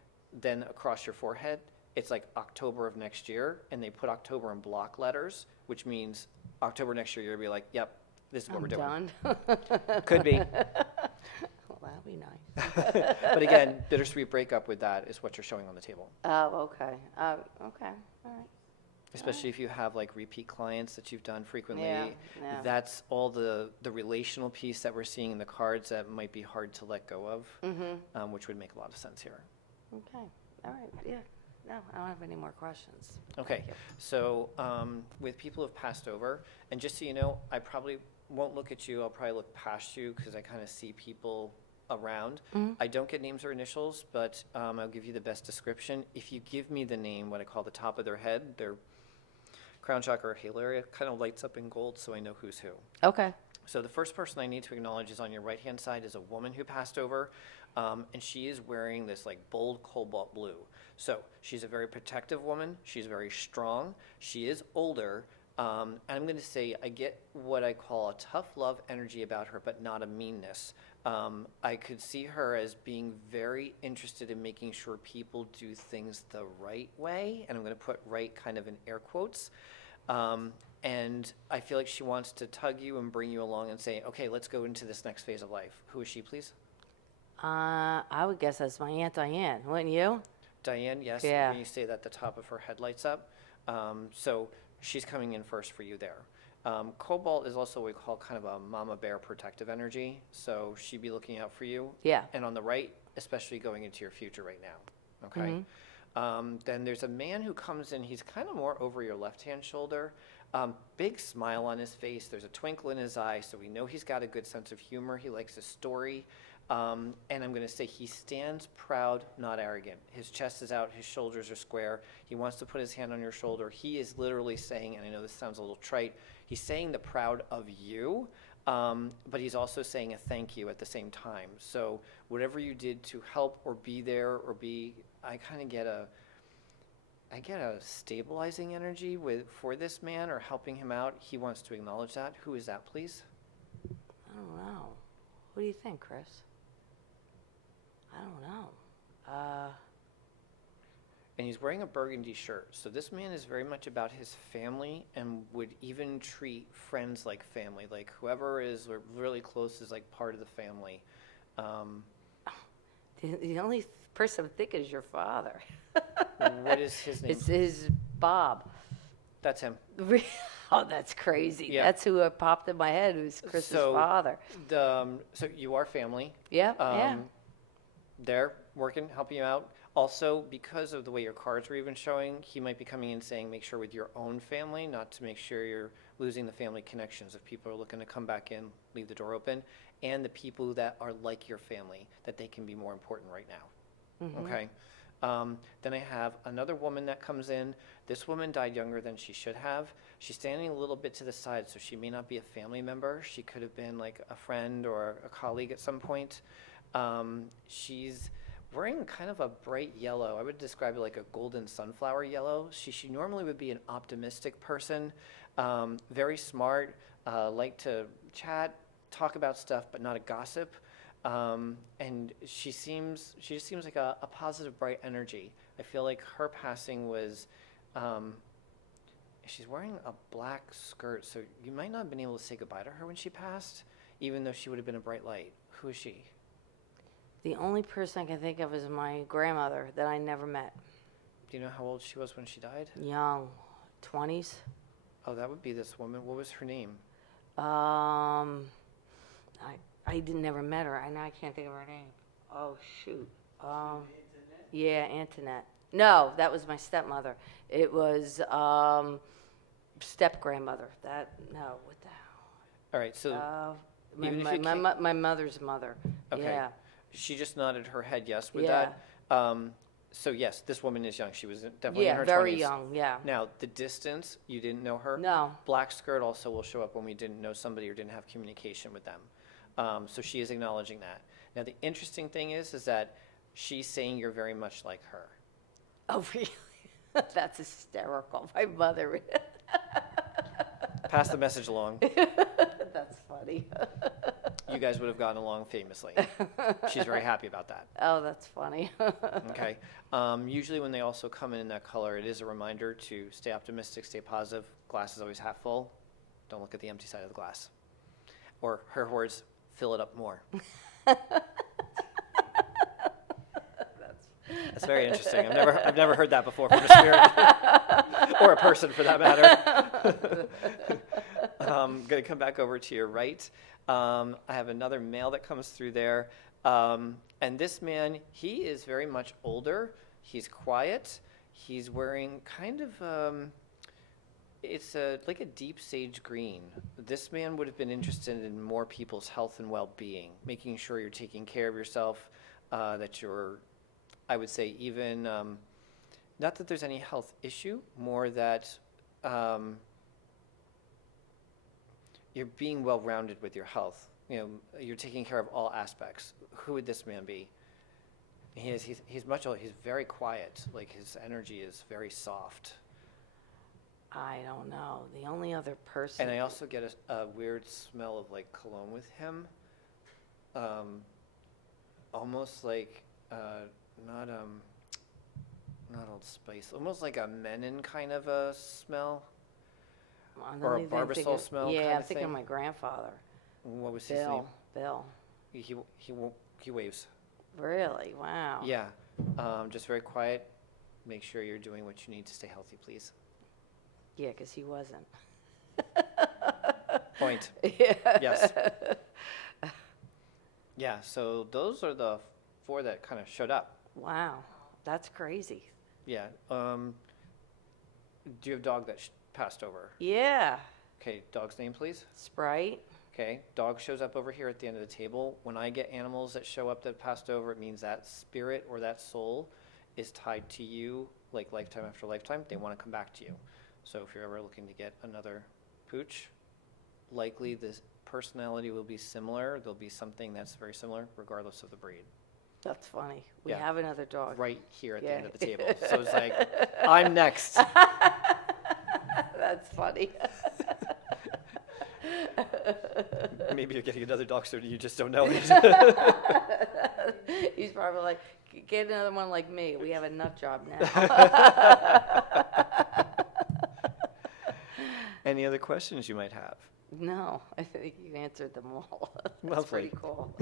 then across your forehead, it's like October of next year, and they put October in block letters, which means October next year, you're gonna be like, yep, this is what we're doing. Done. Could be. Well, that'd be nice. But again, bittersweet breakup with that is what you're showing on the table. Oh, okay. Okay. All right. Especially if you have like repeat clients that you've done frequently. Yeah, yeah. That's all the relational piece that we're seeing in the cards that might be hard to let go of, which would make a lot of sense here. Okay. All right. Yeah. No, I don't have any more questions. Okay, Thank you. so with people who have passed over, and just so you know, I probably won't look at you, I'll probably look past you because I kind of see people around. I don't get names or initials, but I'll give you the best description. If you give me the name, what I call the top of their head, their crown chakra or halo area kind of lights up in gold so I know who's who. Okay. So the first person I need to acknowledge is on your right-hand side is a woman who passed over, and she is wearing this like bold cobalt blue. So she's a very protective woman. She's very strong. She is older. And I'm going to say I get what I call a tough love energy about her, but not a meanness. I could see her as being very interested in making sure people do things the right way, and I'm going to put right kind of in air quotes. And I feel like she wants to tug you and bring you along and say, okay, let's go into this next phase of life. Who is she, please? I would guess that's my Aunt Diane, wouldn't you? Diane, yes. Yeah. When you say that, the top of her head lights up. So she's coming in first for you there. Cobalt is also what we call kind of a mama bear protective energy. So she'd be looking out for you. Yeah. And on the right, especially going into your future right now. Okay. Then there's a man who comes in. He's kind of more over your left-hand shoulder. Big smile on his face. There's a twinkle in his eye, so we know he's got a good sense of humor. He likes a story. And I'm going to say he stands proud, not arrogant. His chest is out. His shoulders are square. He wants to put his hand on your shoulder. He is literally saying, and I know this sounds a little trite, he's saying the proud of you, but he's also saying a thank you at the same time. So whatever you did to help or be there or be, I kind of get a stabilizing energy for this man or helping him out. He wants to acknowledge that. Who is that, please? I don't know. What do you think, Chris? I don't know. And he's wearing a burgundy shirt. So this man is very much about his family and would even treat friends like family. Like whoever is really close is like part of the family. The only person I'm thinking is your father. What is his name? It's his Bob. That's him. Oh, that's crazy. Yeah. That's who popped in my head, who's Chris's father. So you are family. Yeah, yeah. They're working, helping you out. Also, because of the way your cards were even showing, he might be coming in saying, make sure with your own family, not to make sure you're losing the family connections. If people are looking to come back in, leave the door open, and the people that are like your family, that they can be more important right now. Okay? Then I have another woman that comes in. This woman died younger than she should have. She's standing a little bit to the side, so she may not be a family member. She could have been like a friend or a colleague at some point. She's wearing kind of a bright yellow. I would describe it like a golden sunflower yellow. She normally would be an optimistic person, very smart, like to chat, talk about stuff, but not a gossip. And she just seems like a positive, bright energy. I feel like her passing was, she's wearing a black skirt, so you might not have been able to say goodbye to her when she passed, even though she would have been a bright light. Who is she? The only person I can think of is my grandmother that I never met. Do you know how old she was when she died? Young, 20s. Oh, that would be this woman. What was her name? I never met her. I can't think of her name. Oh, shoot. Yeah, Antoinette. No, that was my stepmother. It was step-grandmother. What the hell? All right, so even if my mother's mother. Okay. Yeah. She just nodded her head yes with Yeah. that. So yes, this woman is young. She was definitely in her 20s. Yeah, very young, yeah. Now, the distance, you didn't know her? No. Black skirt also will show up when we didn't know somebody or didn't have communication with them. So she is acknowledging that. Now, the interesting thing is that she's saying you're very much like her. Oh, really? That's hysterical. My mother. Pass the message along. That's funny. you guys would have gotten along famously. She's very happy about that. Oh, that's funny. Okay. Usually when they also come in that color, it is a reminder to stay optimistic, stay positive. Glass is always half full. Don't look at the empty side of the glass. Or her words, fill it up more. That's very interesting. I've never heard that before from a spirit or a person for that matter. I'm going to come back over to your right. I have another male that comes through there. And this man, he is very much older. He's quiet. He's wearing kind of, it's like a deep sage green. This man would have been interested in more people's health and well-being, making sure you're taking care of yourself, that you're, I would say even, not that there's any health issue, more that you're being well-rounded with your health. You know, you're taking care of all aspects. Who would this man be? He's much older. He's very quiet. Like his energy is very soft. I don't know. The only other person. And I also get a weird smell of like cologne with him. Almost like not Old Spice. Almost like a Menon kind of a smell. Or a Barbasol smell. Yeah, kind I'm of thinking of thing. my grandfather. What was his name? Bill. He waves. Really? Wow. Yeah, just very quiet. Make sure you're doing what you need to stay healthy, please. Yeah, because he wasn't. Point. Yeah. Yes. Yeah, so those are the 4 that kind of showed up. Wow. That's crazy. Yeah. Do you have a dog that passed over? Yeah. Okay, dog's name, please. Sprite. Okay, dog shows up over here at the end of the table. When I get animals that show up that passed over, it means that spirit or that soul is tied to you, like lifetime after lifetime. They want to come back to you. So if you're ever looking to get another pooch, likely this personality will be similar. There'll be something that's very similar, regardless of the breed. That's funny. We Yeah. have another dog. Right here at the Yeah. end of the table. So it's like, I'm next. That's funny. Maybe you're getting another dog soon and you just don't know it. He's probably like, get another one like me. We have a nut job now. Any other questions you might have? No, I think you answered them all. That's Lovely. pretty cool.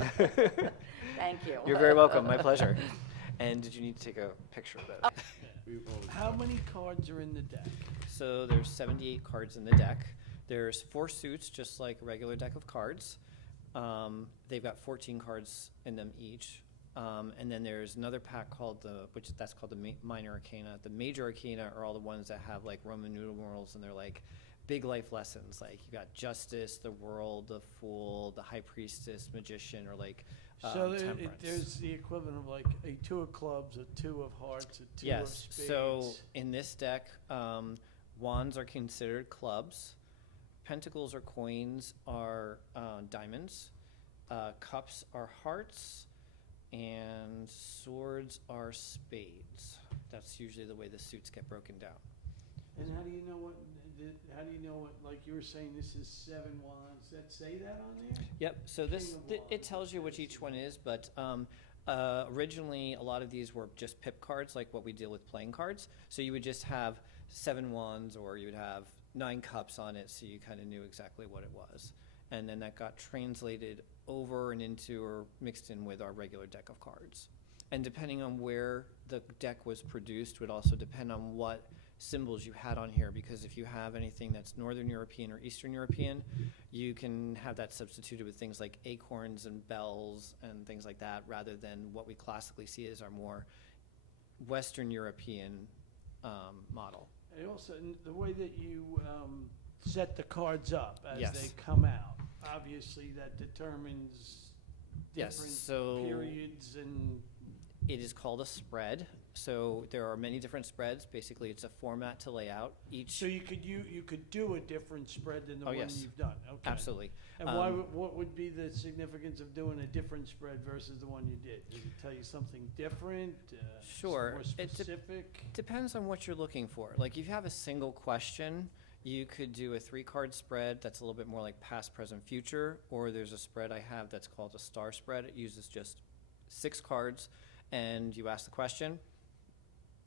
Thank you. You're very welcome. My pleasure. And did you need to take a picture of it? How many cards are in the deck? So there's 78 cards in the deck. There's 4 suits, just like a regular deck of cards. They've got 14 cards in them each. And then there's another pack called that's called the Minor Arcana. The Major Arcana are all the ones that have like Roman numerals, and they're like big life lessons. Like you got Justice, the World, the Fool, the High Priestess, Magician, or like So Temperance. there's the equivalent of like a 2 of clubs, a 2 of hearts, a 2 of Yes. spades. So in this deck, wands are considered clubs. Pentacles or coins are diamonds. Cups are hearts. And swords are spades. That's usually the way the suits get broken down. And how do you know what? How do you know what? Like you were saying, this is 7 wands. That say that on there? Yep. So King of it Wands. tells you which each one is, but originally a lot of these were just pip cards, like what we deal with playing cards. So you would just have 7 wands, or you would have 9 cups on it, so you kind of knew exactly what it was. And then that got translated over and into or mixed in with our regular deck of cards. And depending on where the deck was produced would also depend on what symbols you had on here, because if you have anything that's Northern European or Eastern European, you can have that substituted with things like acorns and bells and things like that, rather than what we classically see as our more Western European model. And also, the way that you set the cards up as Yes. they come out, obviously that determines Yes, different so periods and. it is called a spread. So there are many different spreads. Basically, it's a format to lay out each. So you could do a different spread than the Oh, one yes. you've done. Okay. Absolutely. And what would be the significance of doing a different spread versus the one you did? Does it tell you something different? Sure. More It specific. depends on what you're looking for. Like if you have a single question, You could do a 3-card spread that's a little bit more like past, present, future, or there's a spread I have that's called a star spread. It uses just 6 cards, and you ask the question,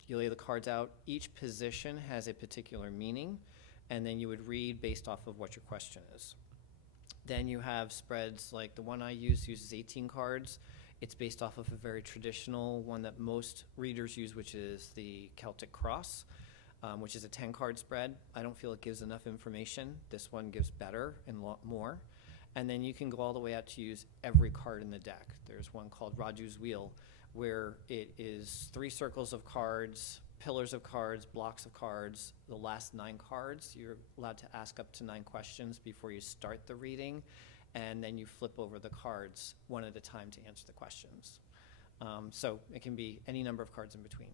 you lay the cards out. Each position has a particular meaning, and then you would read based off of what your question is. Then you have spreads like the one I use uses 18 cards. It's based off of a very traditional one that most readers use, which is the Celtic Cross, which is a 10-card spread. I don't feel it gives enough information. This one gives better and a lot more. And then you can go all the way out to use every card in the deck. There's one called Raju's Wheel, where it is 3 circles of cards, pillars of cards, blocks of cards. The last 9 cards, you're allowed to ask up to 9 questions before you start the reading, and then you flip over the cards one at a time to answer the questions. So it can be any number of cards in between.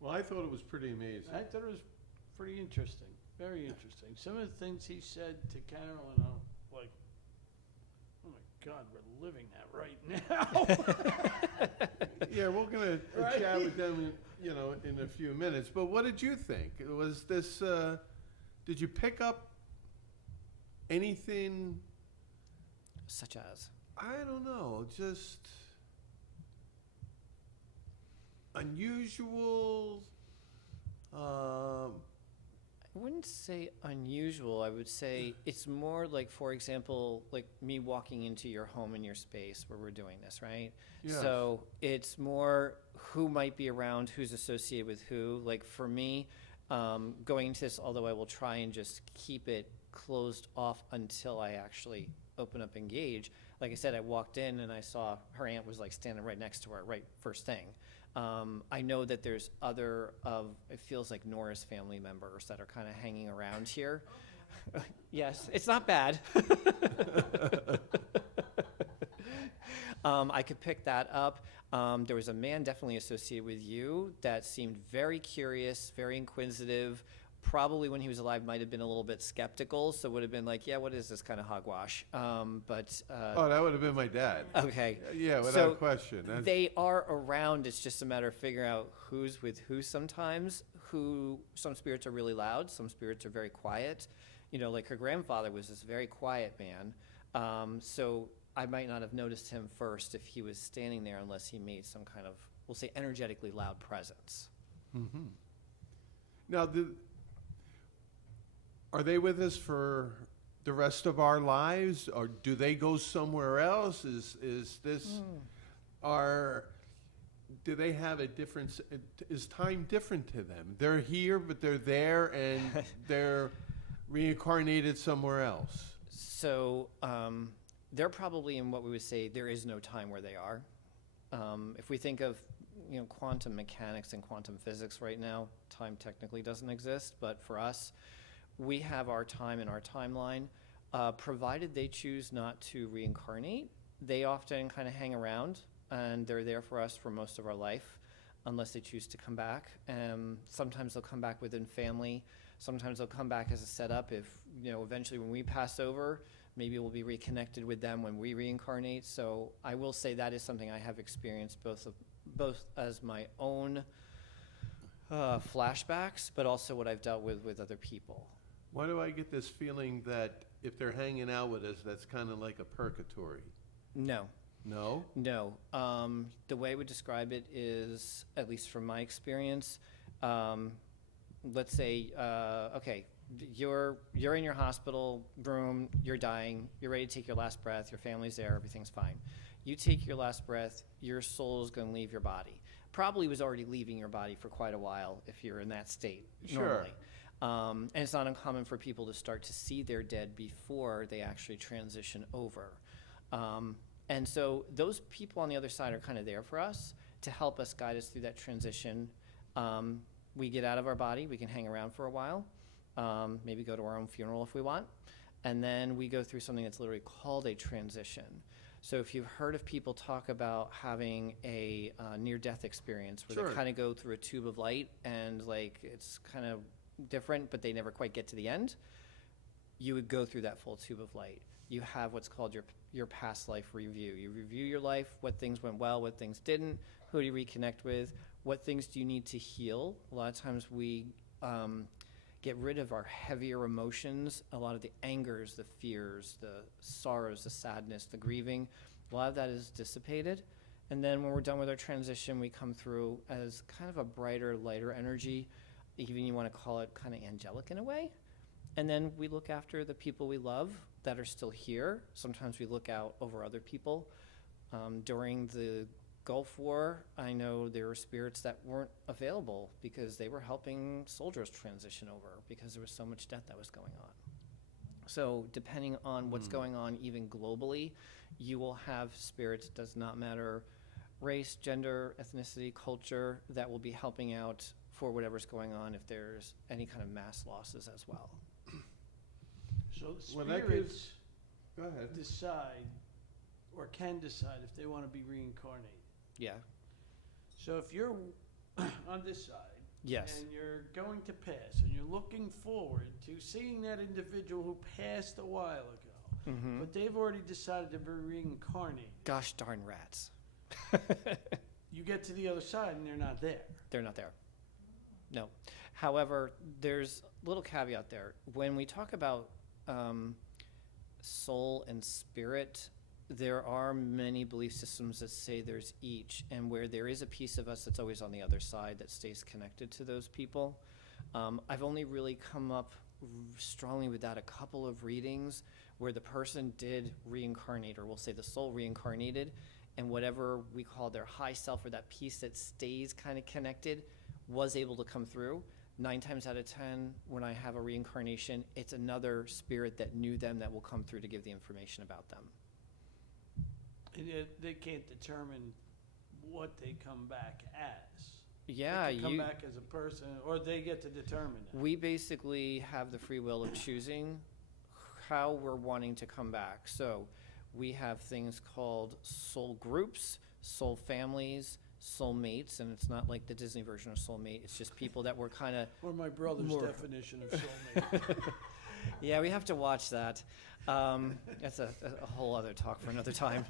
Well, I thought it was pretty amazing. I thought it was pretty interesting, very interesting. Some of the things he said to Carolyn, I'm like, oh my God, we're living that right now. Yeah, we're gonna Right. chat with them, in a few minutes. But what did you think? Was this? Did you pick up anything? Such as? I don't know, just unusual. I wouldn't say unusual. I would say it's more like, for example, like me walking into your home and your space where we're doing this, right? Yes. So it's more who might be around, who's associated with who. Like for me, going into this, although I will try and just keep it closed off until I actually open up Engage. Like I said, I walked in and I saw her aunt was like standing right next to her, right first thing. I know that there's other it feels like Nora's family members that are kind of hanging around here. Yes, it's not bad. I could pick that up. There was a man definitely associated with you that seemed very curious, very inquisitive. Probably when he was alive might have been a little bit skeptical, so would have been like, yeah, what is this kind of hogwash? Oh, that would have been my dad. Okay. Yeah, without So question. That's, they are around. It's just a matter of figuring out who's with who sometimes. Some spirits are really loud. Some spirits are very quiet. Like her grandfather was this very quiet man. So I might not have noticed him first if he was standing there unless he made some kind of, we'll say, energetically loud presence. Mm-hmm. Now, are they with us for the rest of our lives, or do they go somewhere else? Is this do they have a difference? Is time different to them? They're here, but they're there, and they're reincarnated somewhere else. So they're probably in what we would say there is no time where they are. If we think of quantum mechanics and quantum physics right now, time technically doesn't exist, but for us, we have our time and our timeline. Provided they choose not to reincarnate, they often kind of hang around, and they're there for us for most of our life, unless they choose to come back. Sometimes they'll come back within family. Sometimes they'll come back as a setup. If eventually when we pass over, maybe we'll be reconnected with them when we reincarnate. So I will say that is something I have experienced both as my own flashbacks, but also what I've dealt with other people. Why do I get this feeling that if they're hanging out with us, that's kind of like a purgatory? No. No? No. The way I would describe it is, at least from my experience, let's say, okay, you're in your hospital room, you're dying, you're ready to take your last breath, your family's there, everything's fine. You take your last breath, your soul is going to leave your body. Probably was already leaving your body for quite a while if you're in that state normally. And it's not uncommon for people to start to see their dead before they actually transition over. And so those people on the other side are kind of there for us to help us guide us through that transition. We get out of our body, we can hang around for a while, maybe go to our own funeral if we want, and then we go through something that's literally called a transition. So if you've heard of people talk about having a near-death experience where Sure. they kind of go through a tube of light and like it's kind of different, but they never quite get to the end, you would go through that full tube of light. You have what's called your past life review. You review your life, what things went well, what things didn't, who do you reconnect with, what things do you need to heal? A lot of times we get rid of our heavier emotions, a lot of the angers, the fears, the sorrows, the sadness, the grieving. A lot of that is dissipated. And then when we're done with our transition, we come through as kind of a brighter, lighter energy, even you want to call it kind of angelic in a way. And then we look after the people we love that are still here. Sometimes we look out over other people. During the Gulf War, I know there were spirits that weren't available because they were helping soldiers transition over because there was so much death that was going on. So depending on what's going on even globally, you will have spirits, does not matter race, gender, ethnicity, culture, that will be helping out for whatever's going on if there's any kind of mass losses as well. So Well, that spirits gives- Go ahead. decide or can decide if they want to be reincarnated. Yeah. So if you're on this side Yes. and you're going to pass and you're looking forward to seeing that individual who passed a while ago, Mm-hmm. but they've already decided to be reincarnated, Gosh darn rats. you get to the other side and they're not there. They're not there. No. However, there's a little caveat there. When we talk about soul and spirit, there are many belief systems that say there's each, and where there is a piece of us that's always on the other side that stays connected to those people. I've only really come up strongly with that a couple of readings where the person did reincarnate, or we'll say the soul reincarnated, and whatever we call their high self, or that piece that stays kind of connected, was able to come through. 9 times out of 10, when I have a reincarnation, it's another spirit that knew them that will come through to give the information about them. And yet they can't determine what they come back as. Yeah, They can come back as a person, or they get to determine that. we basically have the free will of choosing how we're wanting to come back. So we have things called soul groups, soul families, soulmates, and it's not like the Disney version of soulmate. It's just people that were kind of, Or my brother's More. definition of soulmate. yeah, we have to watch that. That's a whole other talk for another time.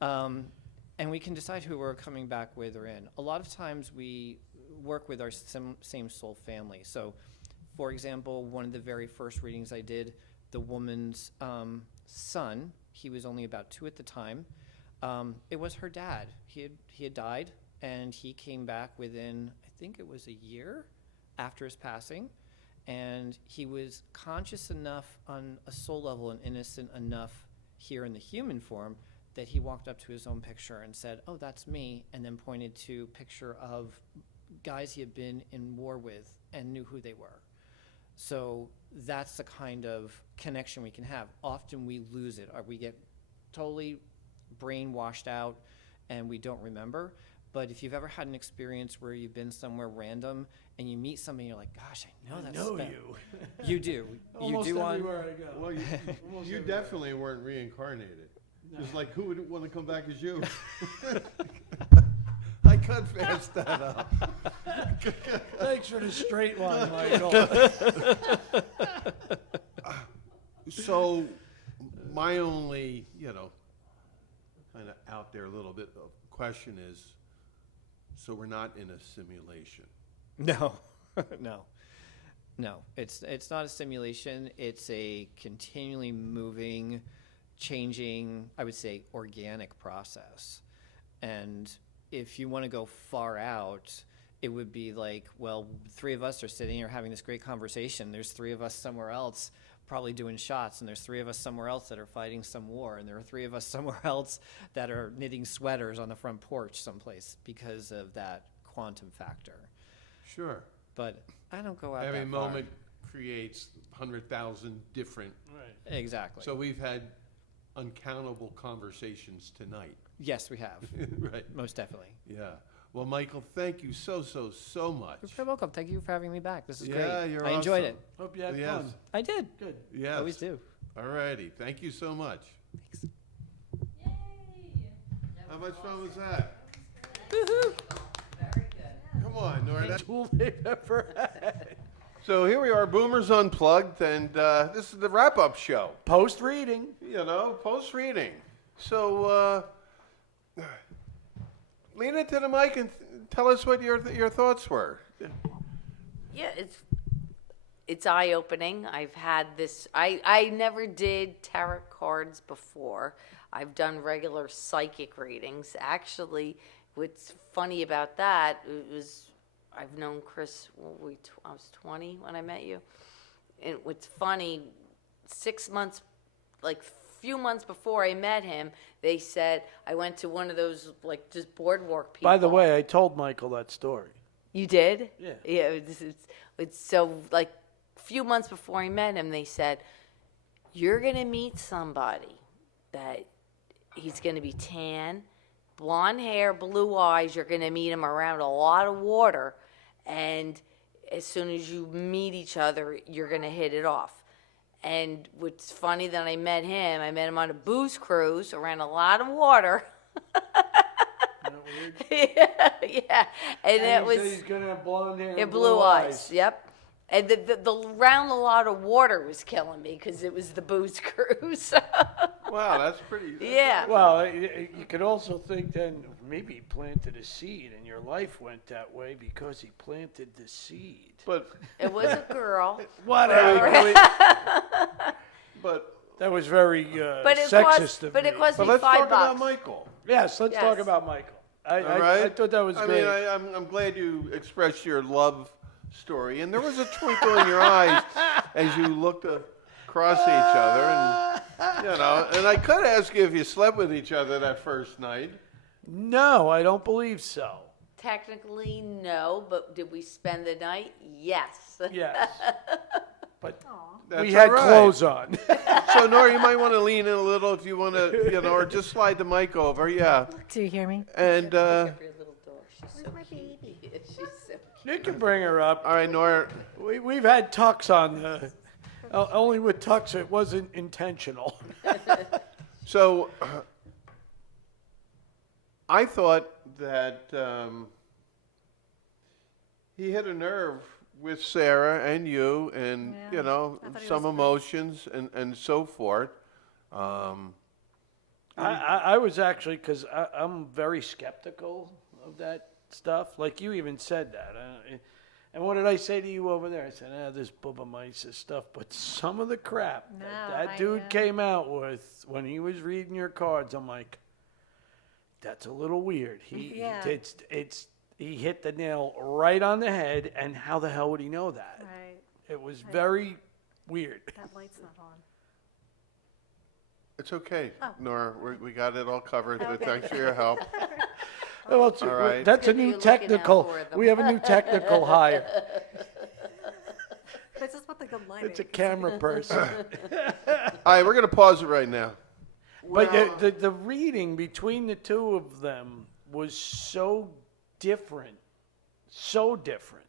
And we can decide who we're coming back with or in. A lot of times we work with our same soul family. So, for example, one of the very first readings I did, the woman's son, he was only about 2 at the time. It was her dad. He had died, and he came back within, I think it was a year after his passing. And he was conscious enough on a soul level and innocent enough here in the human form that he walked up to his own picture and said, "Oh, that's me," and then pointed to a picture of guys he had been in war with and knew who they were. So that's the kind of connection we can have. Often we lose it, or we get totally brainwashed out and we don't remember. But if you've ever had an experience where you've been somewhere random and you meet somebody, you're like, "Gosh, I know I that." know spe-" you. You do. Almost you do on. everywhere I go. Well, you, Almost you everywhere. definitely weren't reincarnated. No. Just like, who would want to come back as you? I cut fast that up. Thanks for the straight line, Michael. So, my only, kind of out there a little bit of question is, so we're not in a simulation. No, no. It's not a simulation. It's a continually moving, changing, I would say, organic process. And if you want to go far out, it would be like, well, 3 of us are sitting here having this great conversation. There's 3 of us somewhere else probably doing shots, and there's 3 of us somewhere else that are fighting some war, and there are 3 of us somewhere else that are knitting sweaters on the front porch someplace because of that quantum factor. Sure. But I don't go out Every that far. moment creates 100,000 different. Right. Exactly. So we've had uncountable conversations tonight. Yes, we have. Right. Most definitely. Yeah. Well, Michael, thank you so much. You're very welcome. Thank you for having me back. This is Yeah, great. you're I enjoyed awesome. it. Hope you had Yes. fun. I did. Good. Yes. Always do. All righty. Thank you so much. Thanks. How much fun was that? Woohoo! Very good. Come on, Nora. Tool they've ever had. So here we are, Boomers Unplugged, and this is the wrap-up show. Post reading. Post-reading. So lean into the mic and tell us what your thoughts were. Yeah, it's eye-opening. I've had this, I never did tarot cards before. I've done regular psychic readings. Actually, what's funny about that, I've known Chris, I was 20 when I met you. And what's funny, 6 months, like few months before I met him, they said, I went to one of those, like, just boardwalk people. By the way, I told Michael that story. You did? Yeah. Yeah, it's so, like, few months before I met him, they said, you're going to meet somebody that he's going to be tan, blonde hair, blue eyes. You're going to meet him around a lot of water. And as soon as you meet each other, you're going to hit it off. And what's funny that I met him on a booze cruise around a lot of water. yeah. And it was. He's going to have blonde hair and blue eyes. Yep. And the round a lot of water was killing me because it was the booze cruise. Wow, that's pretty. Yeah. Well, you could also think then maybe he planted a seed and your life went that way because he planted the seed. But It was a girl. Whatever. but That was very But it sexist cost, of but me. it cost but me let's $5. talk about Michael. Yes, let's talk Yes. about Michael. I All right. I thought that was I great. mean, I'm glad you expressed your love story, and there was a twinkle in your eyes as you looked across each other, and and I could ask you if you slept with each other that first night. No, I don't believe so. Technically, no, but did we spend the night? Yes. Yes. But That's we had all right. clothes on. So, Nora, you might want to lean in a little if you want to, or just slide the mic over. Yeah. Do you hear me? And Your little dog, she's so cute. She's so cute. You can bring her up. all right, Nora. We've had tucks on. Only with tucks, it wasn't intentional. So, I thought that he hit a nerve with Sarah and you, and Yeah, I thought he some was emotions and so forth. I was actually, because I'm very skeptical of that stuff. Like you even said that. And what did I say to you over there? I said, this Bubba Mice stuff. But some of the crap that dude came out with when he was reading your cards, I'm like, that's a little weird. Yeah. He hit the nail right on the head, and how the hell would he know that? Right. It was very weird. That light's not on. It's okay, Oh. Nora. We got it all covered. But Okay. thanks for your help. Well, All right. that's a Good new you're looking out technical. for them. We have a new technical hire. This is what the good lighting. It's a camera person. All right, we're gonna pause it right now. But the reading between the two of them was so different. So different.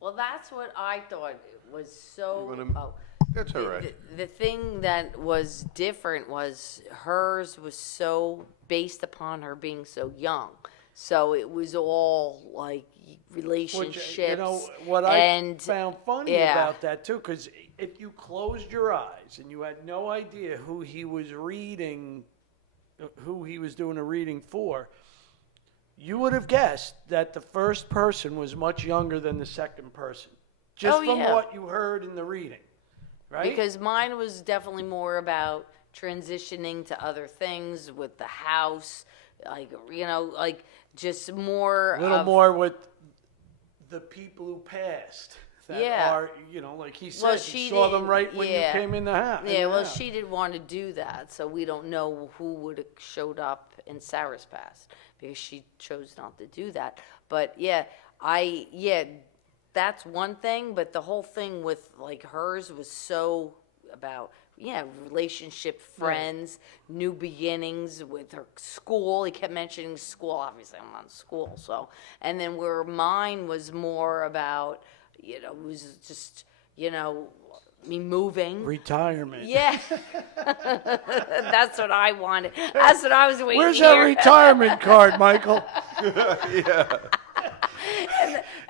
Well, that's what I thought it was so. You wanna- That's all right. The thing that was different was hers was so based upon her being so young. So it was all like relationships. Which, what I and found funny yeah. about that too, because if you closed your eyes and you had no idea who he was reading, who he was doing a reading for, you would have guessed that the first person was much younger than the second person, just Oh, from yeah. what you heard in the reading, right? Because mine was definitely more about transitioning to other things with the house, like like just more. a little of, more with the people who passed. That Yeah. are, like he said, Well, you she saw them didn't- right when you yeah. came in the house. Yeah, well, she didn't want to do that, so we don't know who would have showed up in Sarah's past because she chose not to do that. But that's one thing. But the whole thing with like hers was so about relationship, friends, new beginnings with her school. He kept mentioning school. Obviously, I'm on school, so and then where mine was more about it was just me moving. Retirement. Yeah. That's what I wanted. That's what I was waiting Where's to that hear. retirement card, Michael? Yeah.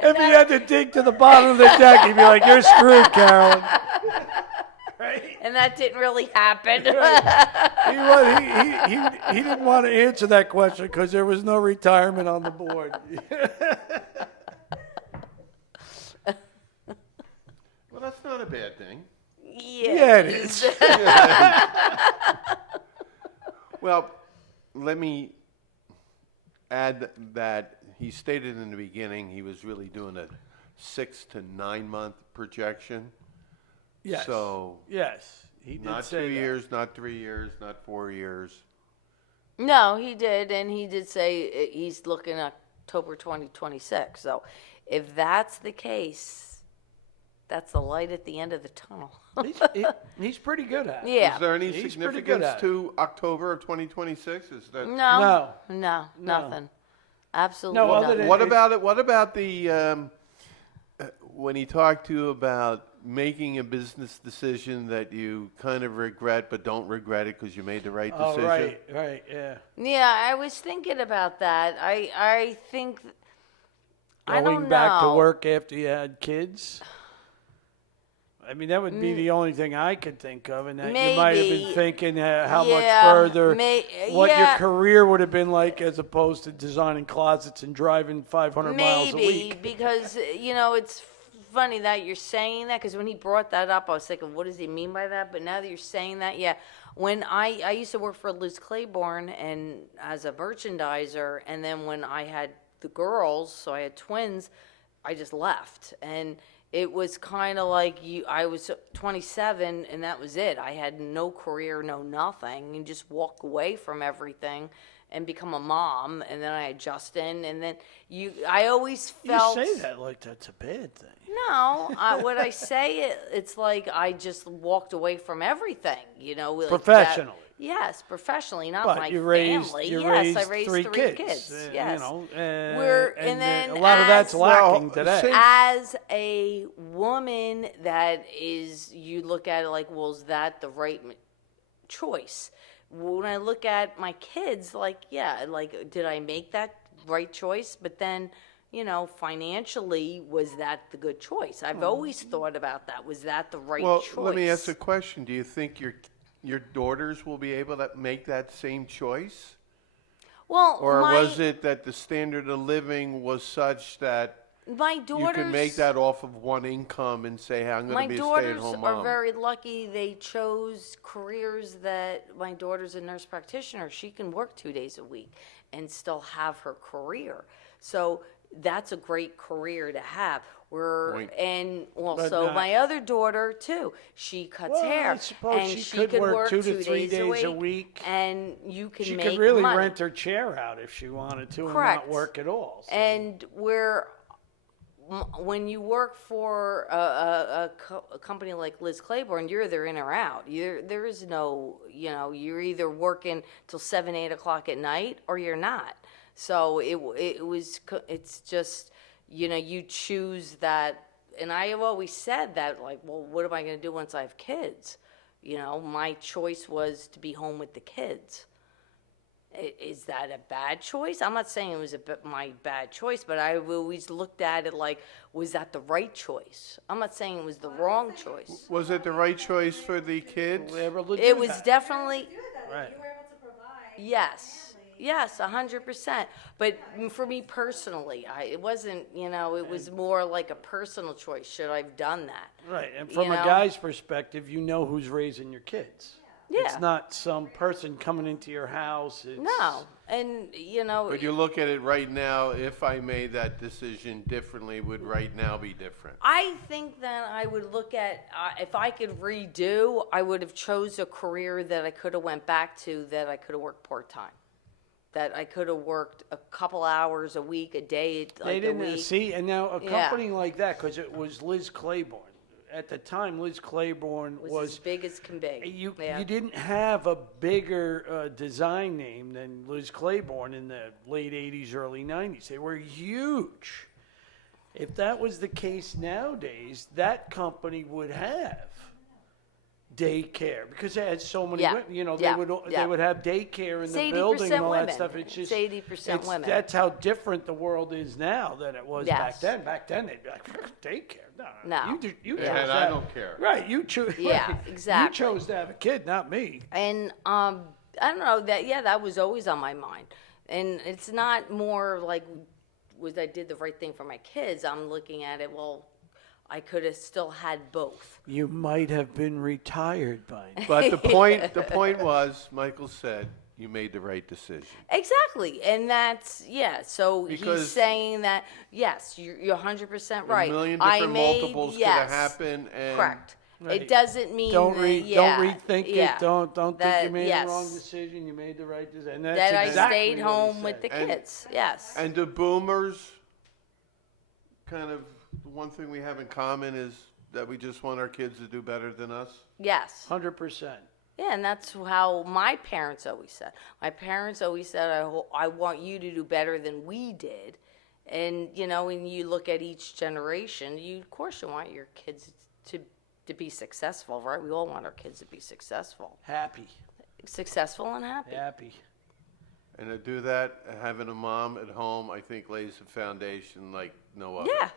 If he had to dig to the bottom of the deck, he'd be like, "You're screwed, Carolyn." Right? And that didn't really happen. he didn't want to answer that question because there was no retirement on the board. Well, that's not a bad thing. Yeah, it is. Well, let me add that he stated in the beginning he was really doing a 6 to 9 month projection. Yes. So Yes, he did not say 2 that. years, not 3 years, not 4 years. No, he did, and he did say he's looking at October 2026. So if that's the case, that's the light at the end of the tunnel. He's pretty good at it. Yeah. Is there any He's pretty good significance at it. to October of 2026? Is that No, No. nothing. Absolutely No, other nothing. than- What about it? What about the when he talked to you about making a business decision that you kind of regret but don't regret it because you made the right Oh, decision? right, yeah. Yeah, I was thinking about that. I think I Going don't back to know. work after you had kids. I mean, that would be the only thing I could think of, and that you might have been Maybe. thinking how Yeah, much further, what your yeah. career would have been like as opposed to designing closets and driving 500 miles a Maybe week. because it's funny that you're saying that because when he brought that up, I was thinking, what does he mean by that? But now that you're saying that, yeah, when I used to work for Liz Claiborne and as a merchandiser, and then when I had the girls, so I had twins, I just left and. It was kind of like I was 27 and that was it. I had no career, no nothing, and just walk away from everything and become a mom. And then I had Justin, and then I always felt. You say that like that's a bad thing. No, what I say, it's like I just walked away from everything, like Professionally. Yes, professionally, not But my you raised, family. you Yes, raised I raised three kids. Yes. And then a lot of that's as- lacking Well, today. since- As a woman, you look at it like, well, is that the right choice? When I look at my kids, did I make that right choice? But then, financially, was that the good choice? I've always thought about that. Was that the right Well, choice? let me ask a question. Do you think your daughters will be able to make that same choice? Well, Or was it that the standard of living was such that my you daughters could make that off of one income and say, hey, I'm going My to be a daughters stay-at-home are mom? very lucky. They chose careers that my daughter's a nurse practitioner. She can work 2 days a week and still have her career. So that's a great career to have. Point. And But also not- my other daughter too. She cuts Well, hair, I suppose and she could work 2 to 3 days days a week. and you can She make could really money. rent her chair out if she wanted to Correct. and not work at all. So. And when you work for a company like Liz Claiborne, you're either in or out. There is no, you're either working till 7, 8 o'clock at night or you're not. So it's just, you choose that. And I have always said that, like, well, what am I going to do once I have kids? My choice was to be home with the kids. Is that a bad choice? I'm not saying it was my bad choice, but I've always looked at it like, was that the right choice? I'm not saying it was the wrong choice. Was it the right choice for the kids? It was definitely, Right. You were able to provide. yes. Yes, 100%. But for me personally, it wasn't, it was more like a personal choice. Should I have done that? Right, and from a know? guy's perspective, you know who's raising your kids. Yeah. It's not some person coming into your house. It's, No. And, But you look at it right now, if I made that decision differently, would right now be different? I think that I would look at, if I could redo, I would have chose a career that I could have went back to, that I could have worked part-time. That I could have worked a couple hours a week, a day, They like a didn't week. see, and now a Yeah. company like that, because it was Liz Claiborne. At the time, Liz Claiborne was as big as can be. You Yeah. you didn't have a bigger design name than Liz Claiborne in the late 80s, early 90s. They were huge. If that was the case nowadays, that company would have daycare because they had so many Yeah. women. Yeah. They Yeah. would have daycare in It's the building and all women. that stuff. It's just 80% women. That's how different the world is now than it was back Yes. then. Back then they'd be like daycare. No. You Yeah. chose And I that. don't care. Right, you chose. Yeah, right. exactly. You chose to have a kid, not me. And I don't know, that was always on my mind. And it's not more like, I did the right thing for my kids. I'm looking at it, well, I could have still had both. You might have been retired by now. But the point was, Michael said, you made the right decision. Exactly, and that's, so Because he's saying that, yes, you're 100% right. A million I different made, multiples could have happened. And correct. Right. It doesn't mean Don't that, rethink yeah, it. Don't think that- you made yes. the wrong decision. You made the right decision. And that's That exactly I stayed what he home with said. the And- kids, yes. And the boomers, kind of the one thing we have in common is that we just want our kids to do better than us. Yes. 100%. Yeah, and that's how my parents always said. My parents always said, I want you to do better than we did. And, when you look at each generation, of course you want your kids to be successful, right? We all want our kids to be successful. Happy. Successful and happy. Happy. And to do that, having a mom at home, I think lays a foundation like no other. Yeah.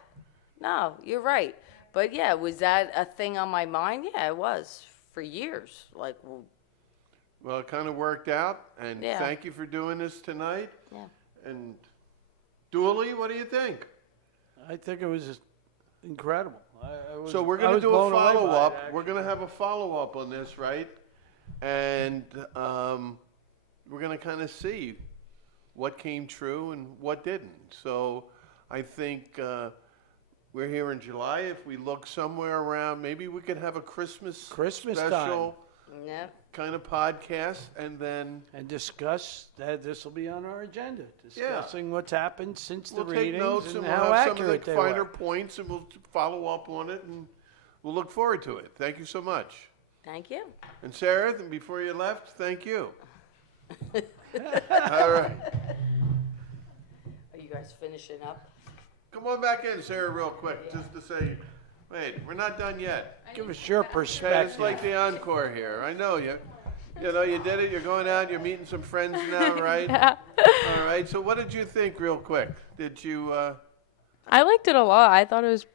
No, you're right. But yeah, was that a thing on my mind? Yeah, it was for years. Like, Well, it kind of worked out, and Yeah. thank you for doing this tonight. yeah. And Dooley, what do you think? I think it was just incredible. So we're I going to was do a blown away by it, follow-up. actually. We're going to have a follow-up on this, right? And we're going to kind of see what came true and what didn't. So I think we're here in July. If we look somewhere around, maybe we could have a Christmas special Yeah. kind of podcast, and then And discuss that. This will be on our agenda. Discussing what's happened since we'll the take readings notes and and we'll how have some of accurate the they finer were. points, and we'll follow up on it, and we'll look forward to it. Thank you so much. Thank you. And Sarah, before you left, thank you. All right. Are you guys finishing up? Come on back in, Sarah, real quick, just to say, wait, we're not done yet. Give us your Okay, perspective. it's like the encore here. I know you. You know, you did it. You're going out. You're meeting some friends now, right? Yeah. All right. So, what did you think, real quick? Did you? I liked it a lot. I thought it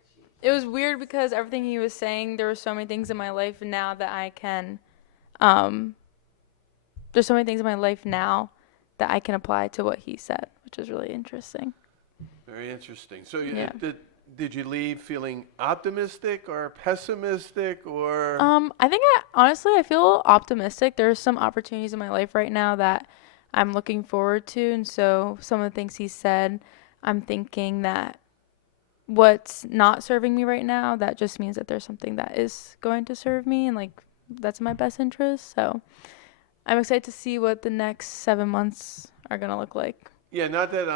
was weird because everything he was saying, there were so many things in my life now that I can, there's so many things in my life now that I can apply to what he said, which is really interesting. Very interesting. So, Yeah. did you leave feeling optimistic or pessimistic or? I think honestly, I feel optimistic. There's some opportunities in my life right now that I'm looking forward to. And so some of the things he said, I'm thinking that what's not serving me right now, that just means that there's something that is going to serve me and like that's in my best interest. So I'm excited to see what the next 7 months are going to look like. Yeah, not that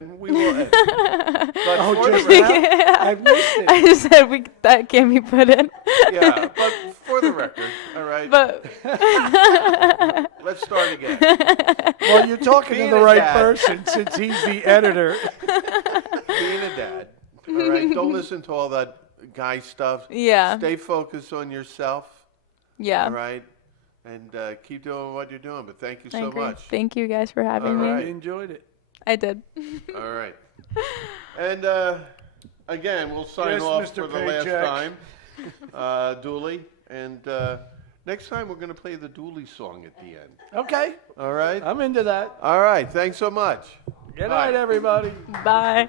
we will. But Oh, for the just record, now? I've missed it. I just said that can't be put in. yeah, but for the record, all right. But Let's start again. Well, you're talking Being to the a right dad. person since he's the editor. Being a dad, all right. Don't listen to all that guy stuff. yeah. Stay focused on yourself, Yeah. all right, and keep doing what you're doing. But thank you I so agree. much. Thank you guys for having All me. right. I enjoyed it. I did. All right. And again, we'll sign Yes, off Mr. for the last Paycheck. time, Dooley. And next time we're going to play the Dooley song at the end. Okay, All right? I'm into that. All right. Thanks so much. Good Bye. night, everybody. Bye.